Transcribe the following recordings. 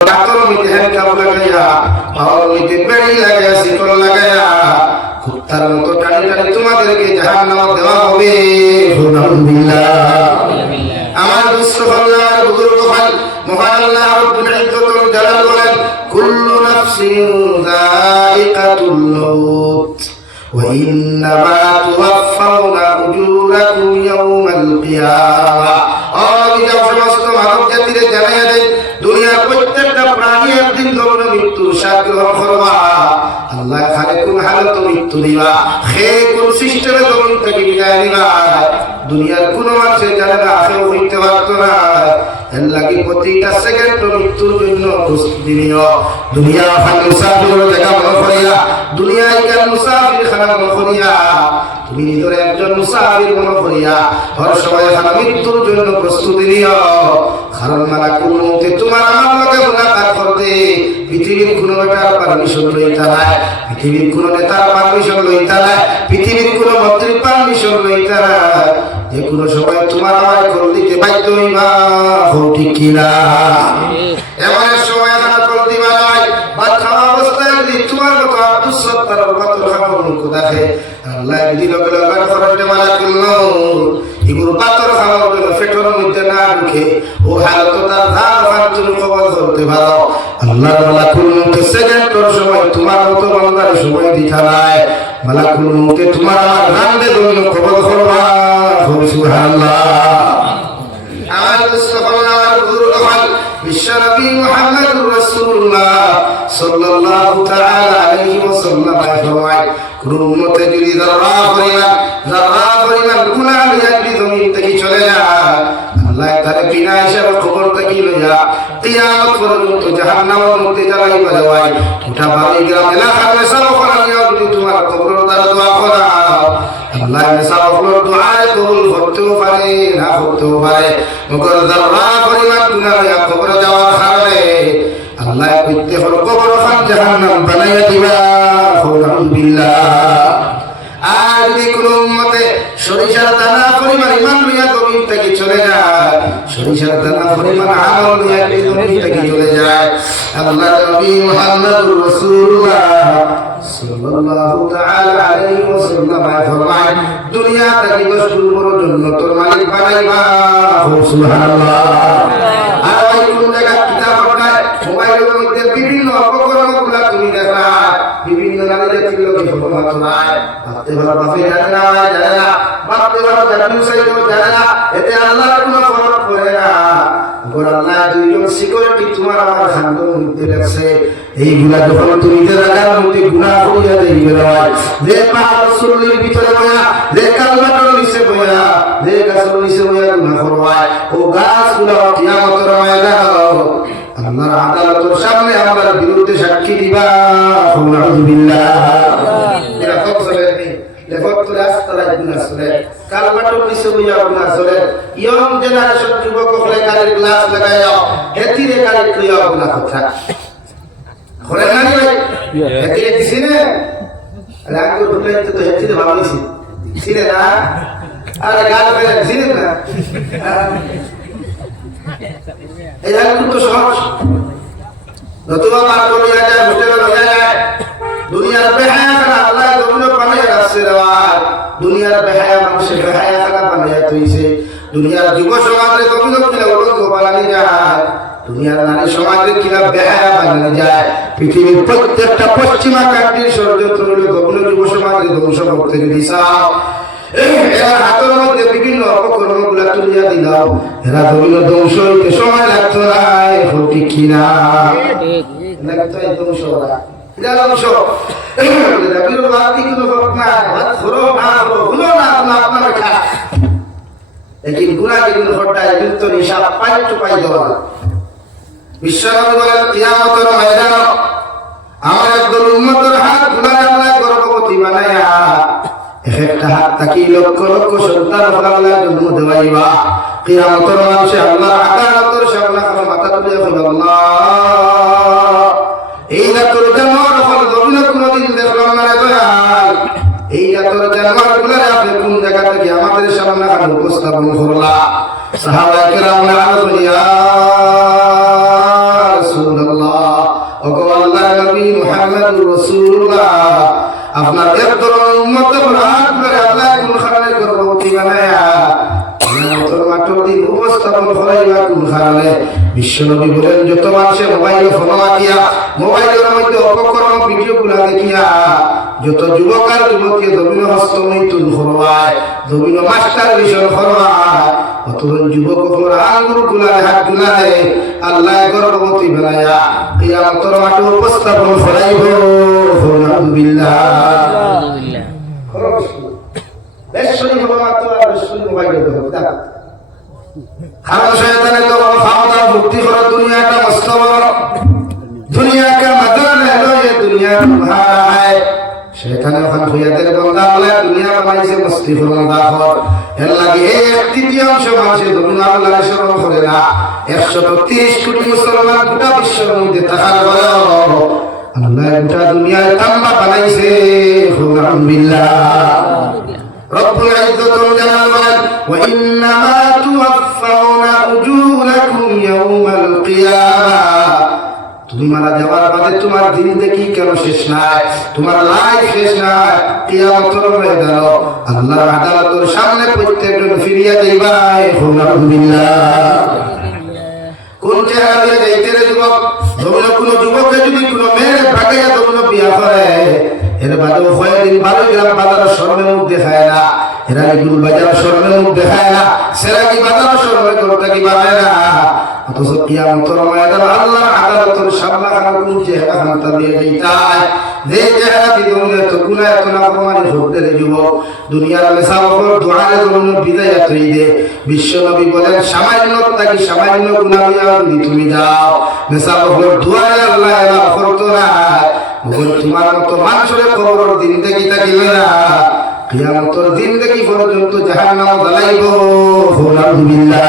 Doctor মিতে hand cup লাগাইয়া পাওয়ার মিতে বেড়ি লাগাইয়া শিকল লাগাইয়া কুত্তার মতো টানি টানি তোমাদেরকে জাহান্নামে দেওয়া হবে। আমার দুঃস্থলার বুজুর্গ হল মহান আল্লাহ রব্বুল ইজ্জতুল জালাল বলেন কুল্লু নাফসিন যায়িকাতুল মাউত ওয়া ইন্নামা তুওয়াফাউনা উজুরাকুম ইয়াওমাল কিয়ামাহ। সমস্ত মানব জাতিরে জানাইয়া দেন দুনিয়ার প্রত্যেকটা প্রাণী একদিন যখন মৃত্যুর স্বাদ গ্রহণ করবা। আল্লাহ খালে কোন হালত মৃত্যু দিবা, সে কোন সিস্টেমে যখন থেকে বিদায় নিবা দুনিয়ার কোন মানুষের জানে না, কেউ হইতে পারতো না। এর লাগি প্রতিটা সেকেন্ড মৃত্যুর জন্য প্রস্তুতি নিও। দুনিয়া খান মুসাফিরের জায়গা মনে করিয়া, দুনিয়ায় কেন মুসাফির খানা মনে করিয়া, তুমি নিজের একজন মুসাফির মনে করিয়া হর সময় খানা মৃত্যুর জন্য প্রস্তুতি নিও। কারণ মালাকুল মউতে তোমার আমার লগে মুলাকাত করতে পৃথিবীর কোনো বেটার পারমিশন লইতা নাই, পৃথিবীর কোনো নেতার পারমিশন লইতা নাই, পৃথিবীর কোনো মন্ত্রীর পারমিশন লইতা নাই। যে কোনো সময় তোমার আমার কল দিতে বাধ্য হইবা, ঠিক কিনা? এমন সময় খানা কল দিবা নয়, ভাত খাওয়া অবস্থায় যদি তোমার মতো আব্দুস সত্তার বাতর খাওয়া মুখ দেখে আল্লাহ যদি লগে লগে ফরজে মালাকুল মউত এগুলো বাতর খাওয়া পেটের মধ্যে না ঢুকে ও হালত তার ধার ফান্তুল কবল ধরতে পারো। আল্লাহর মালাকুল মউতের সেকেন্ডের সময় তোমার মতো বান্দার সময় দিতা নাই। মালাকুল মউতে তোমার আমার রান্দে দন্য কবল করবা। সুবহানাল্লাহ। আমার মুস্তাফার বুজুর্গ হল বিশ্বনবী মুহাম্মদুর রাসূলুল্লাহ সাল্লাল্লাহু তাআলা আলাইহি ওয়াসাল্লাম ফরমায় কোন উম্মতে যদি যারা পরিমাণ গুনাহ নিয়ে যদি জমিন থেকে চলে যায় আল্লাহ তার বিনা হিসাবে খবর থেকে লইয়া কিয়ামত পর্যন্ত জাহান্নামের মধ্যে জ্বালাই বাজায়। ওটা বাড়ি গ্রাম এলাকার মেসাও করা নিয়ে যদি তোমার কবরের দ্বারা দোয়া করা আল্লাহ মেসাওগুলোর দোয়া কবুল করতেও পারে না করতেও পারে। মগর যারা পরিমাণ গুনাহ নিয়ে কবরে যাওয়ার কারণে আল্লাহ কইতে হল কবর খান জাহান্নাম বানাইয়া দিবা। আলহামদুলিল্লাহ। আর যদি কোনো উম্মতে সরিষার দানা পরিমাণ ইমান লইয়া জমিন থেকে চলে যায়, সরিষার দানা পরিমাণ আমল লইয়া জমিন থেকে চলে যায়, আল্লাহ নবী মুহাম্মদুর রাসূলুল্লাহ সাল্লাল্লাহু তাআলা আলাইহি ওয়াসাল্লাম ফরমায় দুনিয়া থেকে দশগুণ বড় জান্নাতের মালিক বানাইবা। সুবহানাল্লাহ। আর ওই কোন জায়গা কিতাব পড়ায় মোবাইলের মধ্যে বিভিন্ন অপকর্মগুলা তুমি দেখা, বিভিন্ন নারীদের লোকে শুধুমাত্র নাই ভাবতে পারো বাপে জানে না, জানে না ভাবতে পারো জাতিও সাইতো জানে না, এতে আল্লাহর কোনো ফরক পড়ে না। আল্লাহ দুইজন সিকিউরিটি তোমার আমার খান্ডের মধ্যে রাখছে, এইগুলা যখন তুমি রাখার মধ্যে গুনাহ করিয়া যাইবে না, যে পাহাড় সুরলির ভিতরে বয়া, যে কালবাটার নিচে বয়া, যে গাছের নিচে বয়া গুনাহ করবায় ও গাছগুলা কিয়ামতের ময়দানে আল্লাহর আদালতের সামনে আমার বিরুদ্ধে সাক্ষী দিবা। আলহামদুলিল্লাহ। এরা কত চলে লেফট করে রাস্তায় গুনাহ চলে, কালবাটার নিচে বয়া গুনাহ চলে। ইয়ং জেনারেশন যুবক হলে গাড়ির গ্লাস লাগাইয়া হেতিরে গাড়ি কইয়া গুনাহ কথা ঘরে গাড়ি ভাই হেতিরে দিছি না রাগ করে ঢুকাইতে তো হেতিরে ভাবলিছি ছিলে না, আরে গাল করে ছিলে না। এই রাগ তো সহজ নতুবা পার করে যায় হোটেলে লয়ে যায়। দুনিয়ার বেহায়া খানা আল্লাহ জমিন বানাইয়া রাখছে রে ভাই, দুনিয়ার বেহায়া মানুষের বেহায়া খানা বানাইয়া তৈছে। দুনিয়ার যুব সমাজের জমিন কিনা উলঙ্গ বানানি যায়, দুনিয়ার নারী সমাজের কিনা বেহায়া বানানি যায়। পৃথিবীর প্রত্যেকটা পশ্চিমা কান্ট্রির ষড়যন্ত্র হইল জমিন যুব সমাজের ধ্বংস করতে যদি চাও এরা হাতের মধ্যে বিভিন্ন অপকর্মগুলা তুলিয়া দিলাও, এরা জমিন ধ্বংস হইতে সময় লাগতো না। ঠিক কিনা? লাগতো এই ধ্বংস ওরা এটা ধ্বংস রবির বাতি কোনো হক না, ভাত খরো না হলো না আপনার খা लेकिन गुनाह के गुण हटाए बिल्कुल तो निशाब पाई टू पाई दवा। বিশ্বনবী বলেন কিয়ামতের ময়দানে আমার একদল উম্মতের হাত গুনাহে আল্লাহ গর্ভবতী বানায়া একটা হাত তাকি লক্ষ লক্ষ সন্তান আল্লাহ জন্ম দেওয়াইবা। কিয়ামতের মাসে আল্লাহ আদালতের সামনে মাথা তুলে বলবে আল্লাহ এই জাতর জানোয়ার হল জমিনে কোনদিন দেখলাম না রে দয়াল, এই জাতর জানোয়ারগুলোরে আপনি কোন জায়গা থেকে আমাদের সামনে উপস্থাপন করলা। সাহাবায়ে কেরাম বলেন ইয়া রাসূলুল্লাহ বিশ্বনবী বলেন যত মানুষে মোবাইল ফোন দিয়া মোবাইলের মধ্যে অপকর্ম ভিডিওগুলো দেখিয়া যত যুবক আর যুবতী দবিন হস্তমৈথুন করবায় দবিন মাস্টার বিষয় করবায় অত যুবক আঙ্গুর গুলায় হাত গুলায় আল্লাহ গর্ভবতী বেলায়া কিয়ামতের মাঠে উপস্থাপন করাইব। আলহামদুলিল্লাহ বেশি হবে মাত্র আর বেশি মোবাইল দেখো কারণ শয়তানে তো খাওয়া ভক্তি করা দুনিয়াটা মস্ত বড় দুনিয়া কা মদন হলো ये दुनिया तुम्हारा है শয়তানে ওখান খুয়াদের বন্দা বলে দুনিয়া বানাইছে মস্তি করন দাখর এর লাগে এই তৃতীয়াংশ মানুষের দুনিয়া আল্লাহর শরণ করে না 130 কোটি মুসলমান গোটা বিশ্বের মধ্যে থাকার পরেও আল্লাহ গোটা দুনিয়ায় তাম্বা বানাইছে। আলহামদুলিল্লাহ রব্বুল ইজ্জতুল জালাল বলেন ওয়া ইন্নামা তুওয়াফাউনা উজুরাকুম ইয়াউমাল কিয়ামাহ তুমি মারা যাওয়ার বাদে তোমার জিন্দেগি কেন শেষ নাই তোমার লাইফ শেষ নাই কিয়ামতের ময়দানে আল্লাহর আদালতের সামনে প্রত্যেকজন ফিরিয়া যাইবা। আলহামদুলিল্লাহ কোন জায়গায় যাইতে রে যুবক ধরো কোন যুবক যদি কোন মেয়ের ভাগাইয়া ধরো বিয়া করে এর বাদে কয়েকদিন ভালো গ্রাম বাজার শর্মের মুখ দেখায় না এরা গুল বাজার শর্মের মুখ দেখায় না সেরা কি বাজার শর্মে করতে কি পারে না অথচ কিয়ামতের ময়দানে আল্লাহর আদালতের সামনে আমার কোন চেহারা খান্তা দিয়ে যাইতায় যে চেহারা দিয়ে দুনিয়া তো গুনাহ এত না প্রমাণে ঘটতে রে যুবক দুনিয়ার মেসাবর দোয়ারে জন্য বিদায় তুই দে বিশ্ব নবী বলেন সামান্য তাকি সামান্য গুনাহ নিয়ে যদি তুমি যাও মেসাবর দোয়ারে আল্লাহ এলা করতো না বল তোমার মতো মানুষের কবরের দিন থেকে থাকিবে না কিয়ামতের দিন থেকে পর্যন্ত জাহান্নাম জ্বালাইব। আলহামদুলিল্লাহ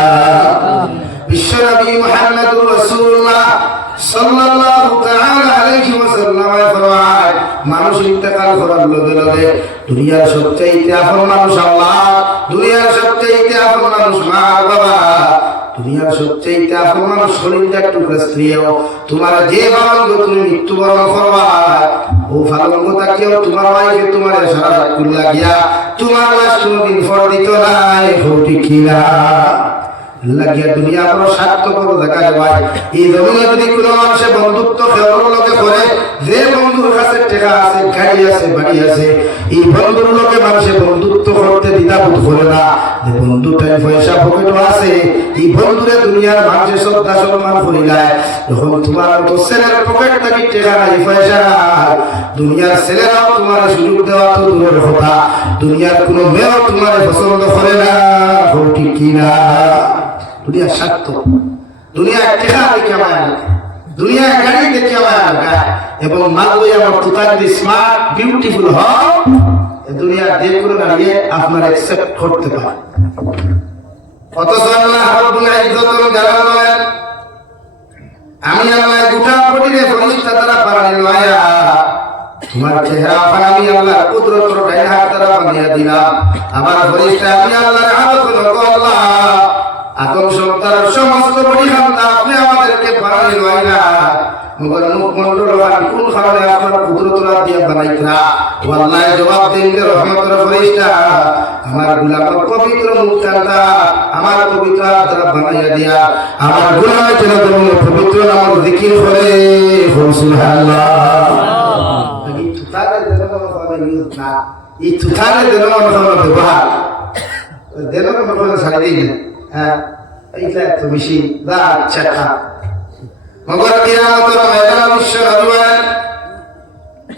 বিশ্বনবী মুহাম্মদুর রাসূলুল্লাহ সাল্লাল্লাহু তাআলা আলাইহি ওয়াসাল্লাম ফরমায় মানুষ ইন্তেকাল করার লগে লগে দুনিয়ার সবচেয়ে আপন মানুষ আল্লাহ দুনিয়ার সবচেয়ে আপন মানুষ মা বাবা দুনিয়ার সবচেয়ে আপন মানুষ শরীরটা টুকরা স্ত্রীও তোমার যে ভালো তুমি মৃত্যুবরণ করবা ও ফালঙ্গ তাকেও তোমার ওয়াইফে তোমার সারা রাত লাগিয়া তোমার লাশ কোনদিন ফর দিত নাই হটি কিনা লাগিয়া দুনিয়া বড় স্বার্থপর দেখা যায়। এই জমিনে যদি কোনো মানুষে বন্ধুত্ব কেউর লোকে করে যে বন্ধুর কাছে টাকা আছে গাড়ি আছে বাড়ি আছে এই বন্ধুর লোকে মানুষে বন্ধুত্ব করতে দ্বিধাবোধ করে না যে বন্ধুটাই পয়সা পকেটও আছে এই বন্ধুরে দুনিয়ার মানুষের শ্রদ্ধা সম্মান করিলায় যখন তোমার মতো ছেলের পকেট থেকে টাকা নাই পয়সা নাই দুনিয়ার ছেলেরাও তোমার সুযোগ দেওয়া তো দূরের কথা দুনিয়ার কোনো মেয়েও তোমার পছন্দ করে না ঠিক কিনা দুনিয়া স্বার্থ দুনিয়া টেকা দেখে আমার দুনিয়া গাড়ি দেখে আমার এবং মালবই আমার তুতা যদি স্মার্ট বিউটিফুল হয় দুনিয়া যে কোনো দাঁড়িয়ে আপনার অ্যাকসেপ্ট করতে পারে। অথচ আল্লাহ রাব্বুল ইজ্জতুল জালাল বলেন আমি আল্লাহ গোটা পৃথিবীর ফেরেশতা দ্বারা বানাইলাম আয়া তোমার চেহারা আমি আল্লাহ কুদরতের ডাইন হাত দ্বারা বানিয়ে দিলাম আমার ফেরেশতা আমি আল্লাহর আবাদত করব আল্লাহ আদম সন্তানের সমস্ত পরিখান্তা আপনি আমাদেরকে বানাইল না মগর মুখমন্ডল কোন কারণে আপনার কুদরতুল্লাহ দিয়ে বানাইতরা আল্লাহ জবাব দেন যে রহমতের ফেরেশতা আমার গোলামের পবিত্র মুখকান্তা আমার পবিত্র দ্বারা বানাইয়া দিয়া আমার গোলামের জন্য তুমি পবিত্র নাম জিকির করে সুবহানাল্লাহ এই তুতারে দেন না এই তুতারে দেন ব্যবহার দেন সারি দিন হ্যাঁ এইটা তো বেশি রাত চাকা মগর কিয়ামতের ময়দানে বিশ্ব নবী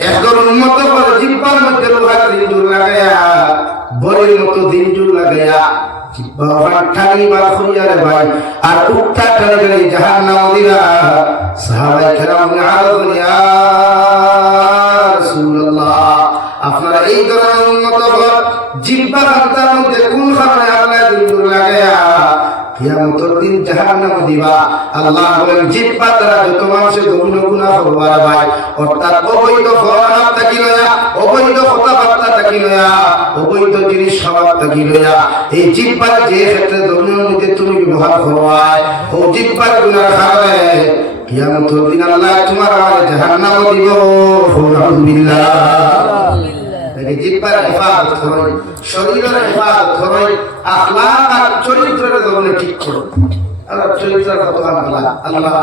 একজন উম্মত পর জিহ্বার মধ্যে লোহার দিনজুর লাগায়া বরের মতো দিনজুর লাগায়া জিহ্বা টানি বার করিয়া রে ভাই আর উঠতা টানি টানি জাহান্নাম দিরা সাহাবায়ে কেরাম আরজ ইয়া রাসূলুল্লাহ আপনারা এই ধরনের উম্মত পর জিহ্বা কান্তার মধ্যে কোন কারণে আল্লাহ দিনজুর লাগায়া কিয়ামতের দিন জাহান্নাম দিবা আল্লাহ বলেন জিহ্বা দ্বারা যত মানুষের গৌণ গুনাহ করবার ভাই অর্থাৎ অবৈধ ফরমান থাকি লয়া অবৈধ কথাবার্তা থাকি লয়া অবৈধ জিনিস স্বভাব থাকি লয়া এই জিহ্বার যে ক্ষেত্রে দুনিয়ার মধ্যে তুমি ব্যবহার করবাই ও জিহ্বার গুনার কারণে কিয়ামতের দিন আল্লাহ তোমার জাহান্নাম দিব। আলহামদুলিল্লাহ জিহ্বার হেফাজত করুন শরীরের হেফাজত করুন আখলাক আর চরিত্রের ধরনে ঠিক করুন আল্লাহ চরিত্র কত আল্লাহ আল্লাহ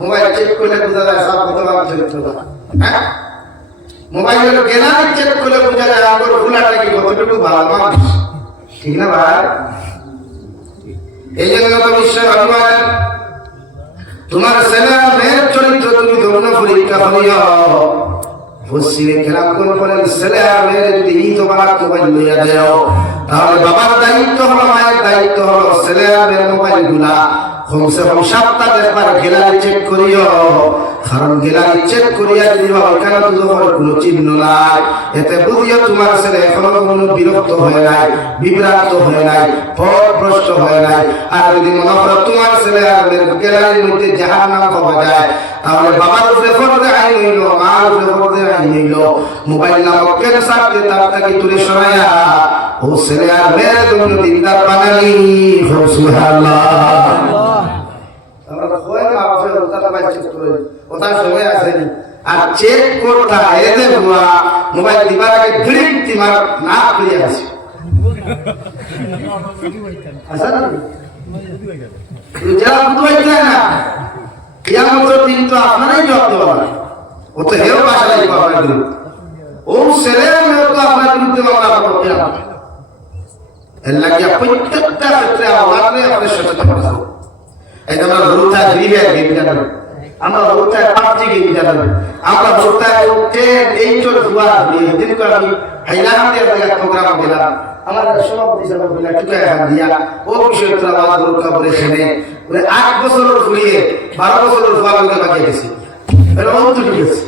মোবাইল চেক করলে বোঝা যায় সব কত চরিত্র হ্যাঁ মোবাইলের গ্যালারি চেক করলে বোঝা যায় আমার ফুলাটা কি কতটুকু ভালো মানুষ ঠিক না ভাই এই জন্য তো বিশ্ব ভগবান তোমার ছেলে মেয়ের চরিত্র তুমি ধন্য পরীক্ষা করিও ফসিরে কেরাম কোন বলেন ছেলে মেয়ের যদি তোমার মোবাইল লইয়া দেও তাহলে বাবার দায়িত্ব হলো মায়ের দায়িত্ব হলো ছেলে মেয়ের মোবাইল গুলা কমসে কম সপ্তাহে একবার গ্যালারি চেক করিও কারণ গ্যালারি চেক করিয়া যদি ওখানে দুঃখের কোনো চিহ্ন নাই এতে বুঝিও তোমার ছেলে এখনো কোনো বিরক্ত হয়ে নাই বিভ্রান্ত হয়ে নাই পথভ্রষ্ট হয়ে নাই আর যদি মনে করো তোমার ছেলে আর গ্যালারির মধ্যে জাহান্নাম পাওয়া যায় তাহলে বাবার উপরে ফরজে আইন হইল মার উপরে ফরজে আইন হইল মোবাইল নামক ক্যান্সার যে তার থেকে তুলে সরাইয়া ও ছেলে আর মেয়ের জন্য দিনদার বাঙালি সুবহানাল্লাহ আমরা কই মাফে ওটা বাইরে চেক করে ওটা সময় আছে আর চেক করতা এতে হুয়া মোবাইল দিবার আগে গ্রিন তোমার না খুলে আছে আচ্ছা না যারা বুঝতে না কিয়ামতের দিন তো আপনারাই জবাব দেবেন ও তো হেও ভাষা লাগবে আপনার বিরুদ্ধে ও ছেলে মেয়ে তো আপনার বিরুদ্ধে মামলা করতে হবে এর লাগে প্রত্যেকটা ক্ষেত্রে আমাদের আপনার সচেতন হতে হবে এই আমরা রুটা গিরিবে গিয়ে জানাবো আমরা রুটা পাঁচটি গিয়ে জানাবো আমরা রুটা উঠে এই চোর ধোয়া দিয়ে দিন করে আমি হাইলাহান্ডের জায়গা প্রোগ্রাম দিলাম আমার সভাপতি সাহেব বলে টুকায় হাত দিয়া ও বিষয় তো আওয়াজ রক্ষা করে এখানে 8 বছরের ঘুরিয়ে 12 বছরের ধোয়া লোকে বাকি গেছি এটা বহুত ঠিক আছে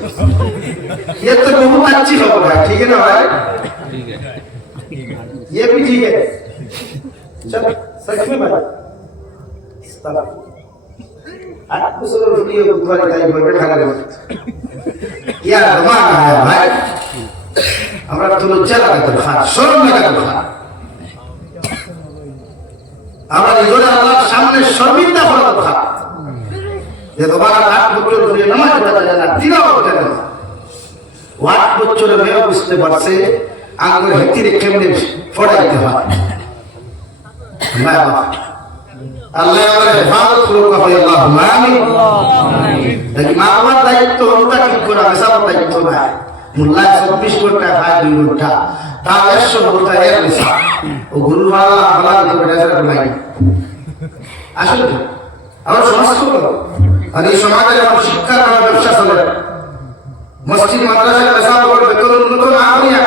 ये तो बहुत अच्छी खबर है ठीक है ना भाई ये भी ठीक है चल सच में भाई आप दूसरों के लिए गुरुद्वारे का ही बैठा कर क्या जमाना है भाई हमारा तो लज्जा लगा तो खा शर्म लगा तो खा हमारा इधर अल्लाह सामने शर्मिंदा हो तो खा ये दोबारा 8 বছর ধরে নামাজ পড়া যায় না তিলাওয়াত করে না 8 বছরের মেয়ে বুঝতে পারছে আঙ্গুল হেতিরে কেমনে পড়াইতে হয় আল্লাহ আমাদের হেফাজত করুক আল্লাহুম্মা আমিন দেখি মা বাবার দায়িত্ব ওটা ঠিক করা সব দায়িত্ব না মুল্লা 24 ঘন্টা খায় 2 ঘন্টা তাও 100 ঘন্টা এর বেশি ও গুরুওয়ালা আল্লাহ করে বেচারা নাই আসলে আমার সমাজ করো আর এই সমাজে আমার শিক্ষা করার ব্যবসা চলে মসজিদ মাদ্রাসা পেশাব করে বেতন উন্নত না করিয়া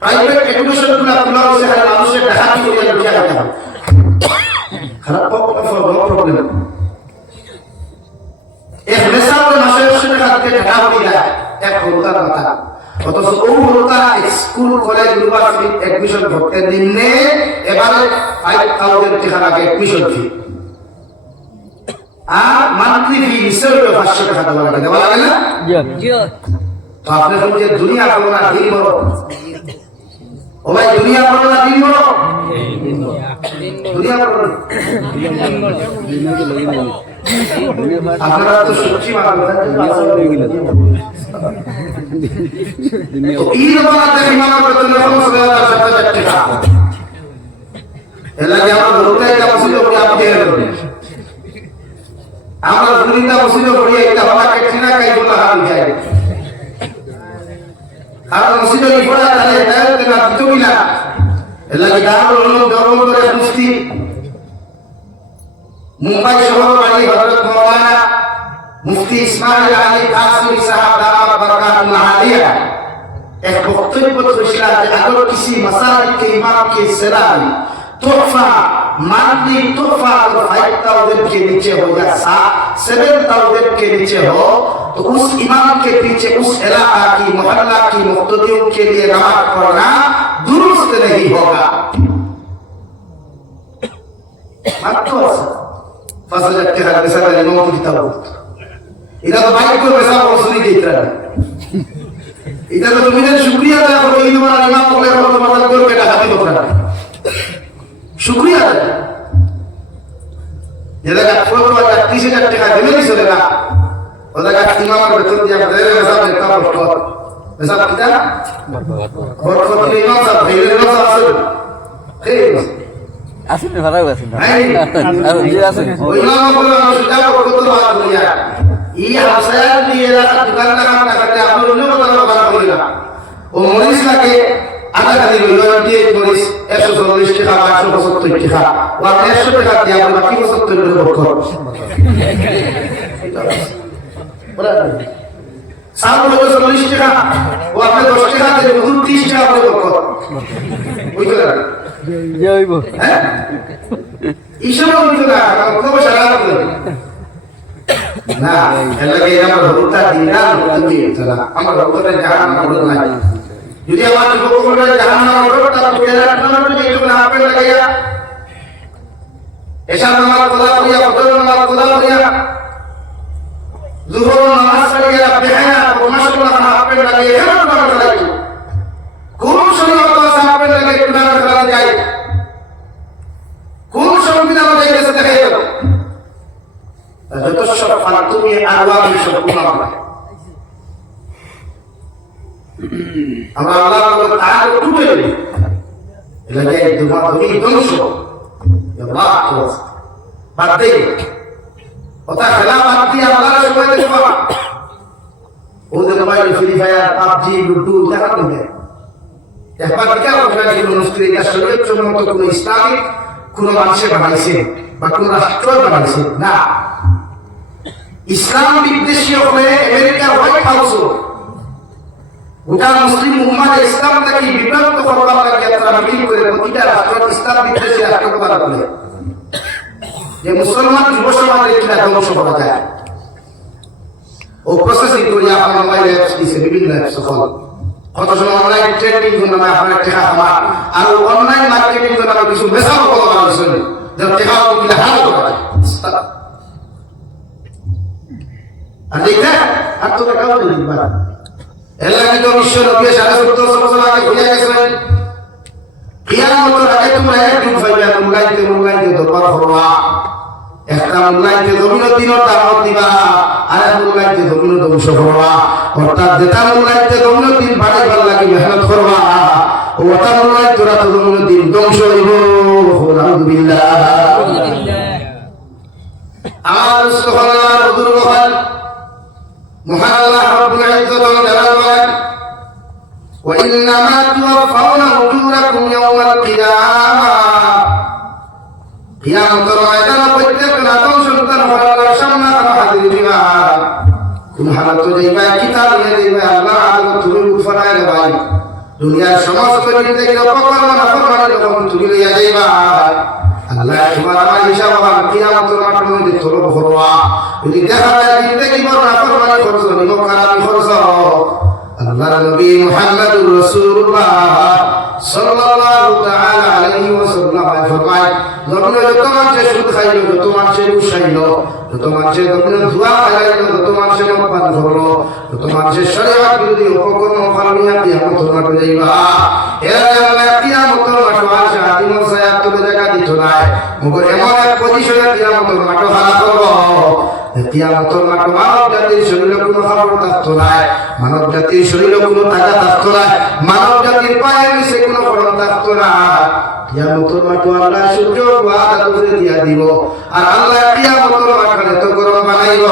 প্রাইভেট এডুকেশন গুলা খোলা হয়েছে আর মানুষের ডাকাতি করে লুকিয়ে রাখতে হবে খারাপ প্রবলেম এক মেসাবে মাসের টাকা দিয়ে টাকা হয়ে যায় এক হলতার মাথা অথচ ও হলতা স্কুল কলেজ ইউনিভার্সিটি এডমিশন করতে দিনে এবারে 5000 টাকা লাগে এডমিশন ফি আর মান্থলি ফি হিসেবে 500 টাকা দেওয়া লাগে না জি তো আপনি বলছেন দুনিয়া বড় না দিন বড় ও ভাই দুনিয়া বড় না দিন বড় দুনিয়া বড় আপনারা তো সত্যি মানুষ ঈদ বানাতে ইমামের বেতন 50,000 টাকা এর লাগে আমরা বলতে একটা মসজিদে পড়ে আপনি আমরা দুনিয়া মসজিদে পড়ে একটা বাবা কেটনা কাই বলা হাল যায় আর মসজিদে পড়া তাহলে দায়িত্ব না দিতই না এর লাগে দারুল উলুম দরুল করে মুফতি মুম্বাই শহর বাড়ি হযরত মাওলানা মুফতি ইসমাইল আলী কাসিমি সাহেব দামাত বরকাতুল আলিয়া এক বক্তব্য করেছিলেন যে अगर किसी मसाजिद के इमाम की सलामी तोहफा मानवी तोहफा अगर 5000 के नीचे हो या 7000 के नीचे हो तो उस इमाम के पीछे उस इलाका की मोहल्ला की मुक्तदियों के लिए नमाज पढ़ना दुरुस्त नहीं होगा मात्र फजल के हर बेसा इमाम की ताबूत इधर तो बाइक को बेसा वसूली की तरह इधर तो तुम्हें शुक्रिया अदा करो ईद वाला इमाम को लेकर तो मदद करो के हाथी बकरा शुक्रिया ये लगा फोटो का 30000 টাকা দিলে কি চলে না ওটা का ইমামের বেতন দিয়া দেয় বেসা একটা বড় বেসা কিটা বড় ইমাম সাহেব ভাইয়ের নাম আছে ঠিক আসেন ভালো আছেন নাই জি আছেন ওই নাম বলে সুজা কত বাদ দিয়া ই হাসায়াত দিয়ে রাখা দোকানদার না করতে আপনি অন্য কথা বলা কইলা ও মরিস লাগে আধা কাদি হইল দিয়ে মরিস 140 টাকা 170 টাকা ও আপনি 100 টাকা দিয়ে আপনি বাকি 70 টাকা বকর সাত লোক 40 টাকা ও আপনি 10 টাকা দিয়ে 30 টাকা আপনি বকর বুঝলেন জি হইব হ্যাঁ ঈশান বুঝলেন না খুব সারা না এলাকে আমরা হত্যা দিন না দিন তারা আমরা হত্যা জাহান্নাম করব না যদি আমার যুবকরা জাহান্নাম করব তাহলে এরা নামাজ যেহেতু না আপেল লাগাইয়া এশা নামাজ কদা করিয়া ফজর নামাজ কদা করিয়া যুবক নামাজ পড়িয়া বেহায়া পরমাশাল্লাহ আপেল লাগাইয়া এরা নামাজ লাগাই কোন সময় তো আপেল লাগাই নামাজ করা যায় কোন সংবিধান দেখাইছে দেখাই যত সব ফালতুমি আরওয়াবি সব গুনাহ আমরা আল্লাহ তাআলা টুটে দিই লাগে তুমি ধ্বংস আল্লাহ বাদ দে ওটা খেলা বাদ দিয়ে আল্লাহর সময় দেব ওদের mobile free fire PUBG ludo দেখা দিবে একবার কি আপনারা কি মনস্ত্রী এটা সর্বোচ্চ মত কোন ইসলামিক কোন মানুষে বানাইছে বা কোন রাষ্ট্র বানাইছে না ইসলাম বিদ্বেষী হয়ে আমেরিকার হোয়াইট হাউস গোটা মুসলিম উম্মাহ ইসলাম থেকে বিভ্রান্ত করবার লাগে তারা মিল করে প্রতিটা রাষ্ট্র ইসলাম বিদ্বেষী রাষ্ট্র প্রদান করে যে মুসলমান যুব সমাজের কিনা ধ্বংস করা যায় ও প্রসেসিং করিয়া আপনার মোবাইল অ্যাপস দিয়েছে বিভিন্ন অ্যাপস সকল কত সময় অনলাইন ট্রেডিং জন্য আপনার টাকা আমার আর অনলাইন মার্কেটিং জন্য কিছু বেসাল করা হয়েছে যেন টাকা কিনা হাল করা আর দেখতে আর তো টাকাও দিবা এলা কিন্তু বিশ্ব নবী 1750 বছর আগে হইয়া গেছেন কিয়ামতের আগে তোমরা একদিন পাইবা মুলাইতে দরবার করবা একটা মুলাইতে জমিন দিনের দাওয়াত দিবা আর এক মুলাইতে জমিন ধ্বংস করবা অর্থাৎ যেটা মুলাইতে জমিন দিন বাড়াইবার লাগি মেহনত করবা ওটা মুলাইতে তোরা তো জমিন দিন ধ্বংস হইব আলহামদুলিল্লাহ আমার সুবহানাল্লাহ বুজুর্গ হয় মহান আল্লাহ রাব্বুল ইজ্জত ওয়াল জালাল বলেন ওয়া ইন্নামা তুওয়াফাউনা উজুরাকুম ইয়াওমাল কিয়ামাহ কিয়ামতের ময়দানে প্রত্যেক নাতন সন্তান আল্লাহর সামনে হাজির দিবা কোন হালত যাইবা কিতাব নিয়ে যাইবা আল্লাহ আদালত তুমি উফরায় ভাই দুনিয়ার সমস্ত জিন্দেগি অপকর্ম নাফরমানি যখন তুমি লইয়া যাইবা আল্লাহ তোমার আমার হিসাব আমার কিয়ামতের মাঠের মধ্যে তলব করবা যদি দেখা যায় জিন্দেগি বড় নাফরমানি করছো নিমকারামি করছো আল্লাহর নবী মুহাম্মদুর রাসূলুল্লাহ সাল্লাল্লাহু তাআলা আলাইহি ওয়াসাল্লাম ফরমায় যত মানুষ সুদ খাইলো যত মানুষ ঘুষ খাইলো যত মানুষ জুয়া খাইলো যত মানুষ মদপান করলো যত মানুষ শরীয়ত বিরোধী উপকরণ ফালনিয়া কিয়ামতের মাঠে যাইবা এর আল্লাহ কিয়ামতের মাঠে আসে আদিমর সায়াত তো জায়গা দিত না মগর এমন এক পজিশনে কিয়ামতের মাঠে হারা করবো কিয়ামতের মাঠে মানব জাতির শরীরে কোনো খবর থাকতো না মানব জাতির শরীরে কোনো টাকা থাকতো না মানব জাতির পায়ে নিচে কোনো ফলন থাকতো না কিয়ামতের মাঠে আল্লাহ সূর্য বাধা করে দিয়া দিব আর আল্লাহ কিয়ামতের মাঠে এত গরম বানাইব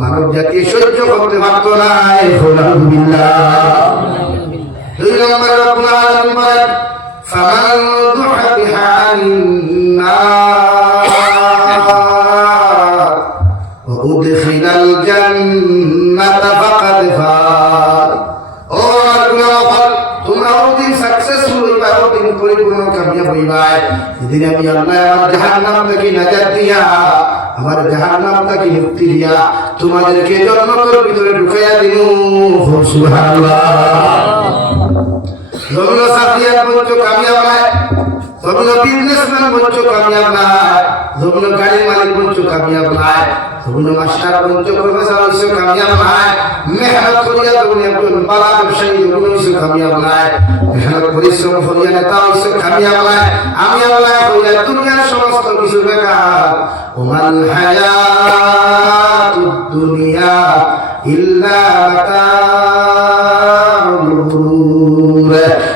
মানব জাতি সহ্য করতে পারতো না আলহামদুলিল্লাহ দুই নম্বর রব্বুল আলামিন বলেন ফামান যুহবিহা আনিন নার ওয়া উদখিলাল জান্নাতা ফাকাদ ফাজ ও আল্লাহ তোমরা ওদিন সাকসেসফুল হইবা ওদিন পরিপূর্ণ কামিয়াব হইবা যেদিন আমি আল্লাহ আমার জাহান্নাম থেকে নাজাত দিয়া আমার জাহান্নাম থেকে মুক্তি দিয়া তোমাদেরকে জান্নাতের ভিতরে ঢুকাইয়া দিমু সুবহানাল্লাহ জমিন সাথিয়াত বলছো কামিয়াব নাই জমিন বিজনেসম্যান বলছো কামিয়াব নাই জমিন গাড়ির মালিক বলছো কামিয়াব নাই জমিন মাস্টার বলছো প্রফেসর হইছো কামিয়াব নাই মেহনত করিয়া তুমি একজন বালা ব্যবসায়ী জমিন হইছো কামিয়াব নাই মেহনত পরিশ্রম করিয়া নেতা হইছো কামিয়াব নাই আমি আল্লাহ কইয়া দুনিয়ার সমস্ত কিছু বেকার ওমাল হায়াতুদ দুনিয়া ইল্লা মাতা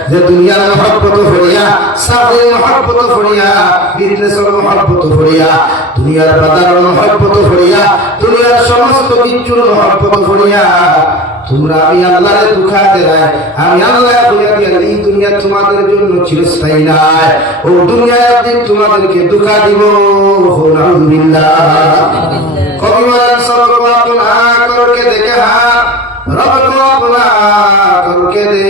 যে দুনিয়ার মহব্বত ফরিয়া সাফের মহব্বত ফরিয়া বিজনেসের মহব্বত ফরিয়া দুনিয়ার বাজারের মহব্বত ফরিয়া দুনিয়ার সমস্ত কিছুর মহব্বত ফরিয়া তোমরা আমি আল্লাহরে দুঃখাতে নাই আমি আল্লাহ বলিয়া দিয়া এই দুনিয়া তোমাদের জন্য চিরস্থায়ী নাই ও দুনিয়া একদিন তোমাদেরকে দুঃখা দিব আলহামদুলিল্লাহ কবি বলেন সবক আপনা করকে দেখে হা রব को अपना करके दे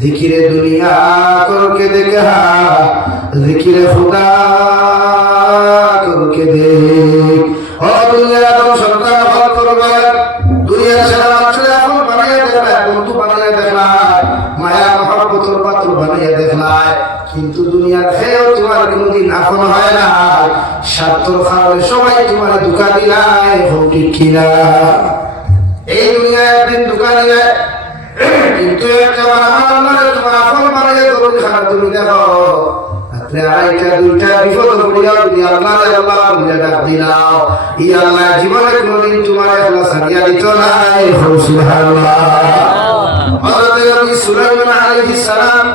जिक्र दुनिया करके देखा जिक्र खुदा करके दे और दुनिया तो सरकार हल करबे दुनिया सारा মানুষের এখন বানিয়ে দেখলা বন্ধু বানিয়ে দেখলা মায়া মহব্বতের পাত্র বানিয়ে দেখলা কিন্তু দুনিয়ার খেয়েও তোমার কোনোদিন আপন হয় না স্বার্থর কারণে সবাই তোমার ধোঁকা দিলায় হোক ঠিক না এই দুনিয়ায় একদিন দোকানে যায় কিন্তু একটা বানানো তোমার আপন বানিয়ে করুন খারাপ তুমি দেখো রাত্রে আড়াইটা দুইটা বিপদ পড়িয়া যদি আল্লাহ বলে ডাক দিলাও এই আল্লাহ জীবনে কোনোদিন তোমার আল্লাহ সারিয়া দিত নাই সুবহানাল্লাহ হযরত নবী সুলাইমান আলাইহিস সালাম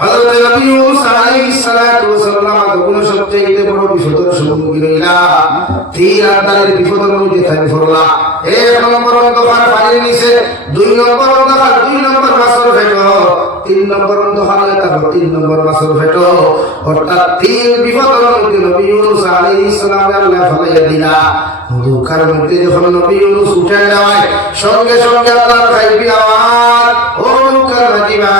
হযরত নবী মুসা আলাইহিস সালাতু ওয়াস সালাম কোন সবচেয়ে বড় বিপদের সম্মুখীন হইলা তীর আদারের বিপদের মধ্যে থাকি পড়লা এক নম্বর অন্ধকার পানির নিচে দুই নম্বর অন্ধকার দুই নম্বর মাছের ফেটো তিন নম্বর অন্ধকার তারপর তিন নম্বর মাছের ফেটো অর্থাৎ তিন বিপদের মধ্যে নবী ইউনূস আলাইহিস সালাম আল্লাহ ফলাইয়া দিলা নৌকার মধ্যে যখন নবী ইউনূস উঠে যাওয়ায় সঙ্গে সঙ্গে আল্লাহর গায়বী আওয়াজ ও নৌকার মাঝিবা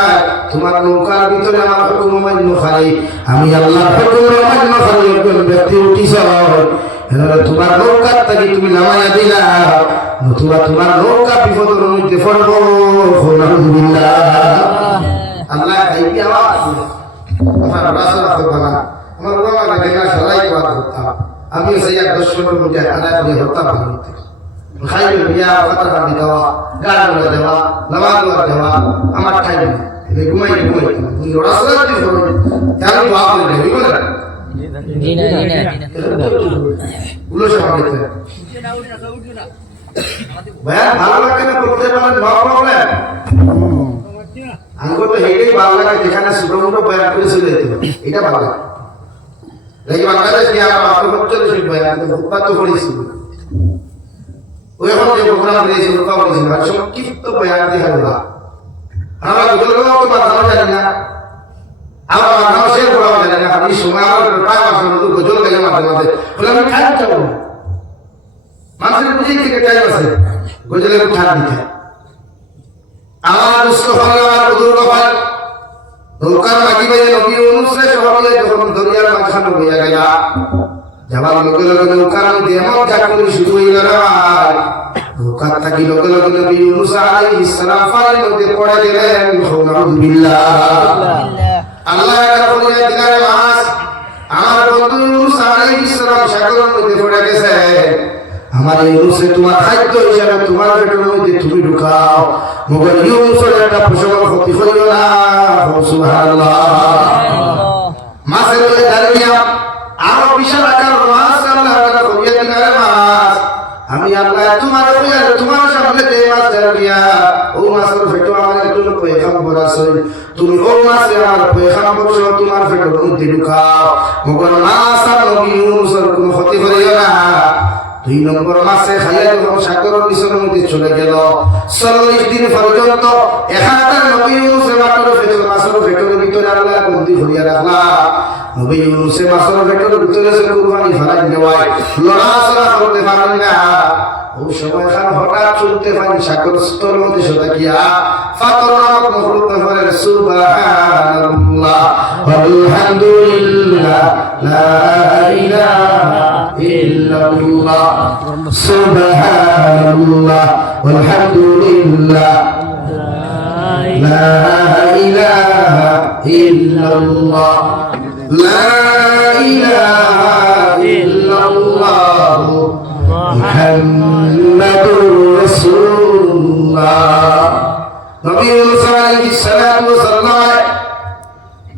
তোমার নৌকার ভিতরে আমার হুকুম মান্য খাই আমি আল্লাহর হুকুম মান্য খাই একজন ব্যক্তি উঠিছ এনারা তোমার নৌকার থেকে তুমি নামাইয়া দিলা নতুবা তোমার নৌকা বিপদের মধ্যে পড়বো আলহামদুলিল্লাহ আল্লাহ গায়বী আওয়াজ আমার রাসূল করবানা আমার বাবা লাগে না সরাই কথা করতাম আমি সেই 10 মিনিটের মধ্যে আদা করে হতাম খাইবে বিয়া কথা দেওয়া গান দেওয়া নামাজ দেওয়া আমার টাইম নেই ঘুমাই রাসূল কি করবে তার দোয়া করে দেবে বলে জি না গুলো সব দিতে ভাই ভালো লাগে না করতে পারেন নো প্রবলেম আঙ্গুর তো হেডেই ভালো লাগে যেখানে সুরমুটো বয়ান করে চলে যেতে এটা ভালো লাগে দেখি বাংলাদেশ কি আমরা আত্মহত্যা শুরু বয়ান উৎপাদ করেছি ওই এখন যে প্রোগ্রাম দিয়েছি ওটা বলেছি আর সংক্ষিপ্ত বয়ান দিয়ে হলো আমরা গুজরাটও তো বাতানো জানি না আমরা বাংলাদেশের বড় জানি না আপনি সময় আমার প্রায় মাসের মতো গজল গেলে মাঝে মাঝে বলে আমি খাই যাবো মানুষের বুঝেই থেকে টাইম আছে গজলের উঠান দিতে আমার মুস্তফা আমার বুজুর্গ হয় নৌকার মাঝি বাইয়ে নবী ইউনূসে সবাই যখন দরিয়ার মাঝখানে বইয়া গেলা যাবার লগে লগে নৌকার মধ্যে এমন জাগরণ শুরু হইল রে ভাই নৌকার থাকি লগে লগে নবী ইউনূস আলাইহিস সালাম পানির মধ্যে পড়ে গেলেন আলহামদুলিল্লাহ আল্লাহ একটা বলিয়া দিলেন মাস আমার বন্ধু ইউনূস আলাইহিস সালাম সাগরের মধ্যে পড়ে গেছে আমার ইউনূসে তোমার খাদ্য হিসাবে তোমার পেটের মধ্যে তুমি ঢুকাও মগর ইউনূসের একটা প্রসঙ্গ ক্ষতি হইল না সুবহানাল্লাহ মাছের মধ্যে দাঁড়িয়ে আরো বিশাল আকার মাছ আল্লাহ তাআলা করিয়া দিলেন মাছ আমি আল্লাহ তোমার সামনে যে মাছ দাঁড়িয়া ও মাছের পেটে আমার জন্য পয়গাম্বর আছে তুমি ও মাছে আমার পয়গাম্বর সহ তোমার পেটের মধ্যে ঢুকাও মগর মাছ আর নবী ইউনূসের কোনো ক্ষতি হইল না দুই নম্বর মাসে খাইয়া যখন সাগরের নিচের মধ্যে চলে গেল 40 দিন পর্যন্ত এখানকার নবী ইউনূসের মাছের পেটের ভিতরে আল্লাহ বন্দী করিয়া রাখলা নবী ইউনূসের মাছের পেটের ভিতরে সে কুরবানি ফলাই নেওয়ায় লড়াচড়া করতে পারেন না ও সময় খান হঠাৎ শুনতে পান সাগর স্তর মধ্যে সোজা গিয়া ফাতর নামক মখলুক বলে সুবহানাল্লাহ আলহামদুলিল্লাহ লা ইলাহা ইল্লাল্লাহ সুবহানাল্লাহ আলহামদুলিল্লাহ লা ইলাহা ইল্লাল্লাহ লা ইলাহা ইল্লাল্লাহ মুহাম্মাদুর রাসূলুল্লাহ নবী মুসা আলাইহিস সালাতু ওয়াস সালাম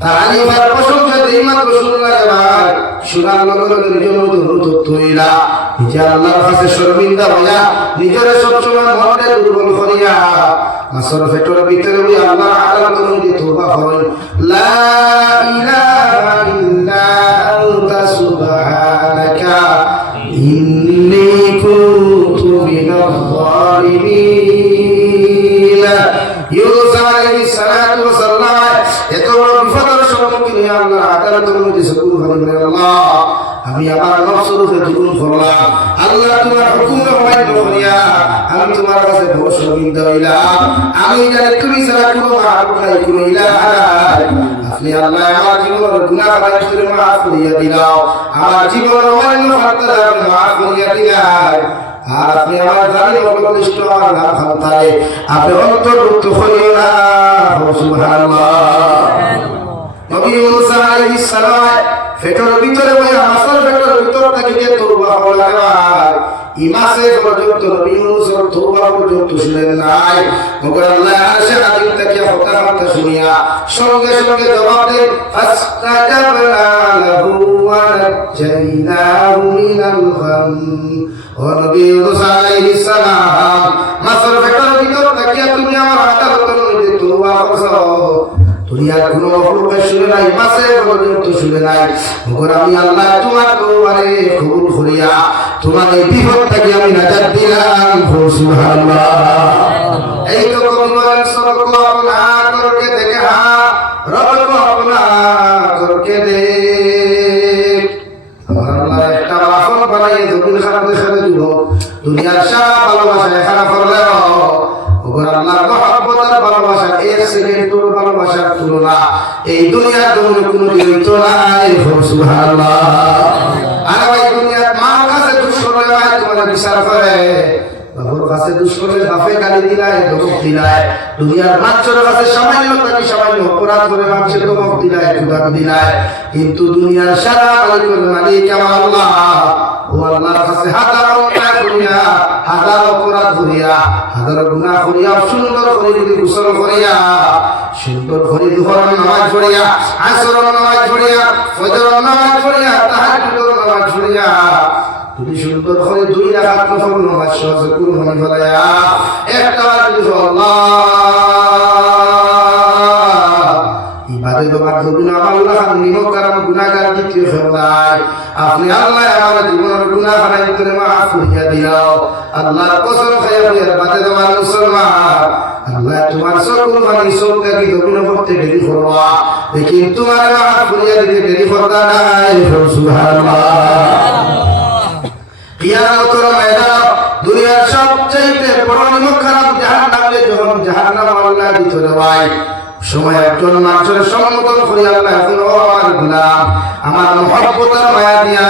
তারিফার প্রশংসা দেই মাত্র শুনলা এবার শোনার লগে লগে নিজের মধ্যে অনুতপ্ত হইলা নিজে আল্লাহর কাছে শর্মিন্দা হইয়া নিজের সবসময় মনে দুর্বল করিয়া মাসর ফেটর ভিতরে ওই আল্লাহ আদালত অনুযায়ী তওবা করেন লা ইলাহা ইল্লা আনতা সুবহানাকা ইন্নী কুনতু মিনাল যালিমিন। ইউনূস আলাইহিস সালাতু ওয়াস সালাম এত বড় বিপদের সম্মুখীন হয়ে আল্লাহ আদালত অনুযায়ী সকল বলেন আল্লাহ আমি আমার নফসের উপরে জুলুম করলাম, আল্লাহ তোমার হুকুম অমান্য করিয়া আমি তোমার কাছে বড় শর্মিন্দা হইলাম। আমি জানি তুমি ছাড়া কোনো মাহবুব নাই, কোনো ইলাহ নাই। আপনি আল্লাহ আমার জীবনের গুনাহ তুমি মাফ করিয়া দিলাও, আমার জীবনের অমান্য করতে আপনি মাফ করিয়া দিলাই। আর আপনি আমার জানি অবলিষ্ট আমার নাম খান্তারে আপনি অন্তর্ভুক্ত করিও না। সুবহানাল্লাহ। নবী মুসা আলাইহিস সালাম ফেটর ভিতরে ওই মাছের ফেটর ভিতর থেকে যে তওবা করলাম ইমাসে পর্যন্ত নবী মুসার তওবা পর্যন্ত শুনেন নাই। মগর আল্লাহ আরশে আজিম থেকে কথা শুনিয়া সঙ্গে সঙ্গে জবাব দেন ফাসতাজাবনা লাহু ওয়া নাজাইনাহু মিনাল গাম। ও নবী মুসা আলাইহিস সালাম মাছের ফেটর ভিতর থেকে তুমি আমার আদালতের মধ্যে তওবা করছো, দুনিয়ার কোনো অপরূপে শুনে নাই, মাসে পর্যন্ত শুনে নাই। মগর আমি আল্লাহ তোমার তওবারে কবুল করিয়া তোমার এই বিপদ থেকে আমি নাজাত দিলাম। সুবহানাল্লাহ। এই তো কবির সবক আপনা করকে দেখা রব को अपना करके देख। আমার আল্লাহ একটা রাসূল বানিয়ে জমিন খারাপ দেখাতে দিব, দুনিয়ার সারা ভালোবাসা খারাপ করলে ওগর আল্লাহর মহব্বত আর ভালোবাসা এক সেকেন্ডের ভালোবাসার তুলনা এই দুনিয়ার জমিনে কোনো দিন তো নাই। সুবহানাল্লাহ। আর ভাই দুনিয়ার মা কাছে দুশ্মনে ভাই তোমার বিচার করে, বাবার কাছে দুশ্মনে বাপে গালি দিলায় ধমক দিলায়, দুনিয়ার বাচ্চার কাছে সামান্য তাকে সামান্য অপরাধ করে মানুষের ধমক দিলায় ধমক দিলায়, কিন্তু দুনিয়ার সারা মালিকের মালিক আমার আল্লাহ। ও আল্লাহর কাছে হাজার অন্যায় করিয়া হাজার অপরাধ করিয়া হাজার গুনাহ করিয়া সুন্দর করে যদি গোসল করিয়া সুন্দর করে দুহর নামাজ পড়িয়া আসর নামাজ পড়িয়া ফজর নামাজ পড়িয়া তাহাজ্জুদ নামাজ পড়িয়া যদি সুন্দর করে দুই রাকাত নফল নামাজ সহজ করে মনে ফলায়া একটা যদি আল্লাহ ইবাদত তোমার গুনাহ আল্লাহ নিমক কারণ গুনাহগার দ্বিতীয় সন্তান আপনি আল্লাহ আমার জীবনের গুনাহ হারাই করে মাফ করিয়া দিও। আল্লাহর কসম খাইয়া বলিয়া বাদে তোমার মুসলমান আল্লাহ তোমার সকল মানি সবকে কি গুনাহ করতে দেরি করবা, লেকিন তোমার মাফ করিয়া দিতে দেরি করতা নাই। সুবহানাল্লাহ। কিয়ামতের ময়দান দুনিয়ার সবচেয়ে বড় নিমক খারাপ জাহান্নামে যখন জাহান্নাম আল্লাহ ভিতরে হয় সময় একজন মানুষের সম্মুখীন করি আল্লাহ আমার গোলাম আমার মহব্বতের মায়া দিয়া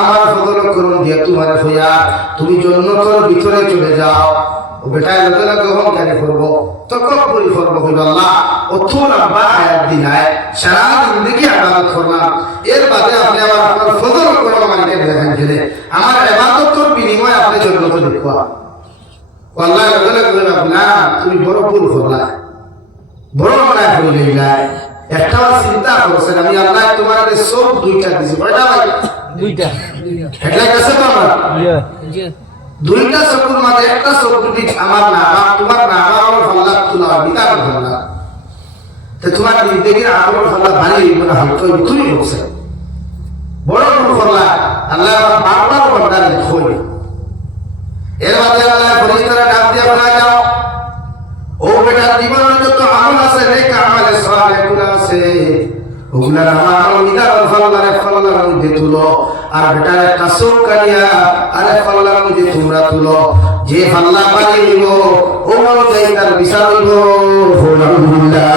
আমার ফজল করুন দিয়া তোমার হইয়া তুমি জান্নাতের ভিতরে চলে যাও। ও বেটায় লোকেরা গ্রহণ কেন করবো তখন করি করবো হইল আল্লাহ অথুর আব্বা হায়াত দিনায় সারা জিন্দগি আদালত করলাম, এর বাদে আপনি আমার ফজল করো মানকে দেখেন গেলে আমার ইবাদতের বিনিময়ে আপনি জান্নাত দেখবা। আল্লাহ লোকেরা কইলাম না তুমি বড় ভুল করলা, বড় মনে করিলে নাই একটা চিন্তা করছেন আমি আল্লাহ তোমার সব দুইটা দিছি। কয়টা ভাই? দুইটা। এটা কাছে তো আমার দুইটা চকুর মাঝে একটা চোখ যদি আমার না তোমার না আমার ফাল্লা তোলা বিতার ফাল্লা তো তোমার জিন্দেগির আমার ফাল্লা ভারী মানে হালকা তুমি বলছে বড় বড় ফাল্লা আল্লাহ বারবার বন্দার লিখই। এর মাঝে আল্লাহ ফেরেশতারা ডাক দিয়া বলা যাও ও বেটা জীবনের যত আমল আছে নেক আমলে সালেহগুলো আছে ওগুলা আমার মিদার ফাল্লারে ফাল্লার মধ্যে তুলো, আর বেটা একটা চোখ কানিয়া আরে ফাল্লার মধ্যে তোমরা তুলো, যে ফাল্লা পানি নিব ও অনুযায়ী তার বিচার হইব। আলহামদুলিল্লাহ।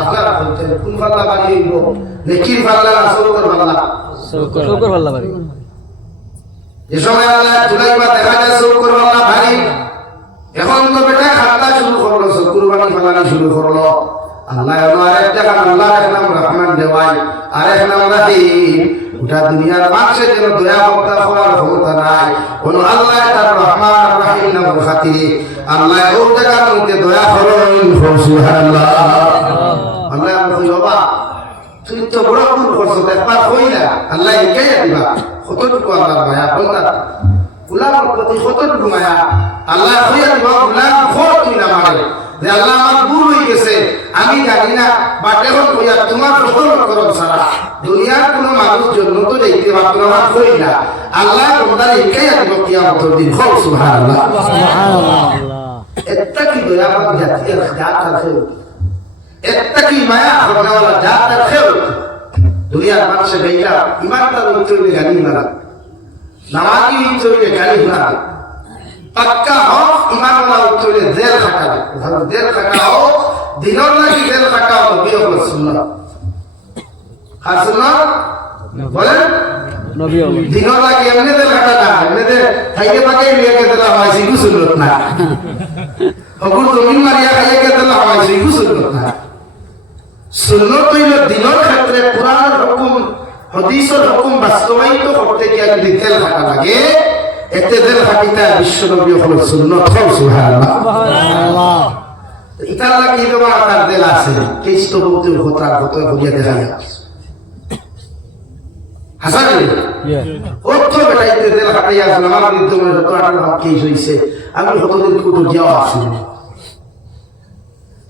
আপনারা বলতেন কোন ফাল্লা পানি নিব নেকির ফাল্লা না চোখের ফাল্লা? চোখের ফাল্লা পানি। যে সময় আল্লাহ তুলাইবা দেখা যায় চোখের ফাল্লা ভারী, এখন তো বেটা খাতা শুরু করলো কুরবানি ফালানো শুরু করলো। আল্লাহ আরেক জায়গা আল্লাহ এক নাম রহমান দেওয়াই আরেক নাম রাহিম। ওটা দুনিয়ার মানুষের যেন দয়া ভক্তা করার ক্ষমতা নাই, কোন আল্লাহ তার রহমান রাহিম নামের খাতিরে আল্লাহ ওই জায়গার মধ্যে দয়া করেন। সুবহানাল্লাহ। আল্লাহ বাবা তুই তো বড় ভুল করছো একবার কই না আল্লাহ একাই দিবা কতটুকু আল্লাহর মায়া বলতা গোলামের প্রতি কতটুকু মায়া আল্লাহ হইয়া দিব গোলাম খোর তুই না মারে যে আল্লাহ আমার ভুল হয়ে গেছে আমি জানি না বাটে হোক হইয়া তোমার সকল করম ছাড়া দুনিয়ার কোনো মানুষ জন্য তো দেখতে পারতো না আমার কই না আল্লাহ বন্দার একাই দিব কিয়ামতের দিন হোক সুবহানাল্লাহ এত্তা কি দয়া আমার জাতির জাত আছে এত্তা কি মায়া হওয়ালা জাত আছে দুনিয়ার মানুষে বেইলা ইমানদার উত্তরে গালি না নামাজি উত্তরে গালি না পাক্কা হক ইমানওয়ালা উত্তরে জেল খাটাবে জেল খাটাও দিনের লাগি জেল খাটাও নবী হল সুন্নাত আর সুন্নাত বলেন নবী হল দিনের লাগি এমনি জেল খাটা না এমনি খাইয়ে পাকে নিয়ে গেছে হয় সিগু সুন্নাত না ওগুলো জমিন মারিয়া খাইয়ে গেছে হয় সিগু সুন্নাত না সুন্নাত হইল দিনের ক্ষেত্রে কোরআনের হুকুম হাদিসের হুকুম বাস্তবায়িত করতে গিয়ে যদি জেল খাটা লাগে এতে জেল খাটিতা বিশ্ব নবী হল সুন্নাত হল সুবহানাল্লাহ সুবহানাল্লাহ ইতার লাগি দেওয়া তার জেল আছে কেষ্ট বলতে হতার হতে হইয়া দেখা যায় হাসান কত বেটাইতে জেল খাটাইয়া আছে আমার বিরুদ্ধে যত আটার কেস হইছে আমি কতদিন কুটো যাওয়া আসি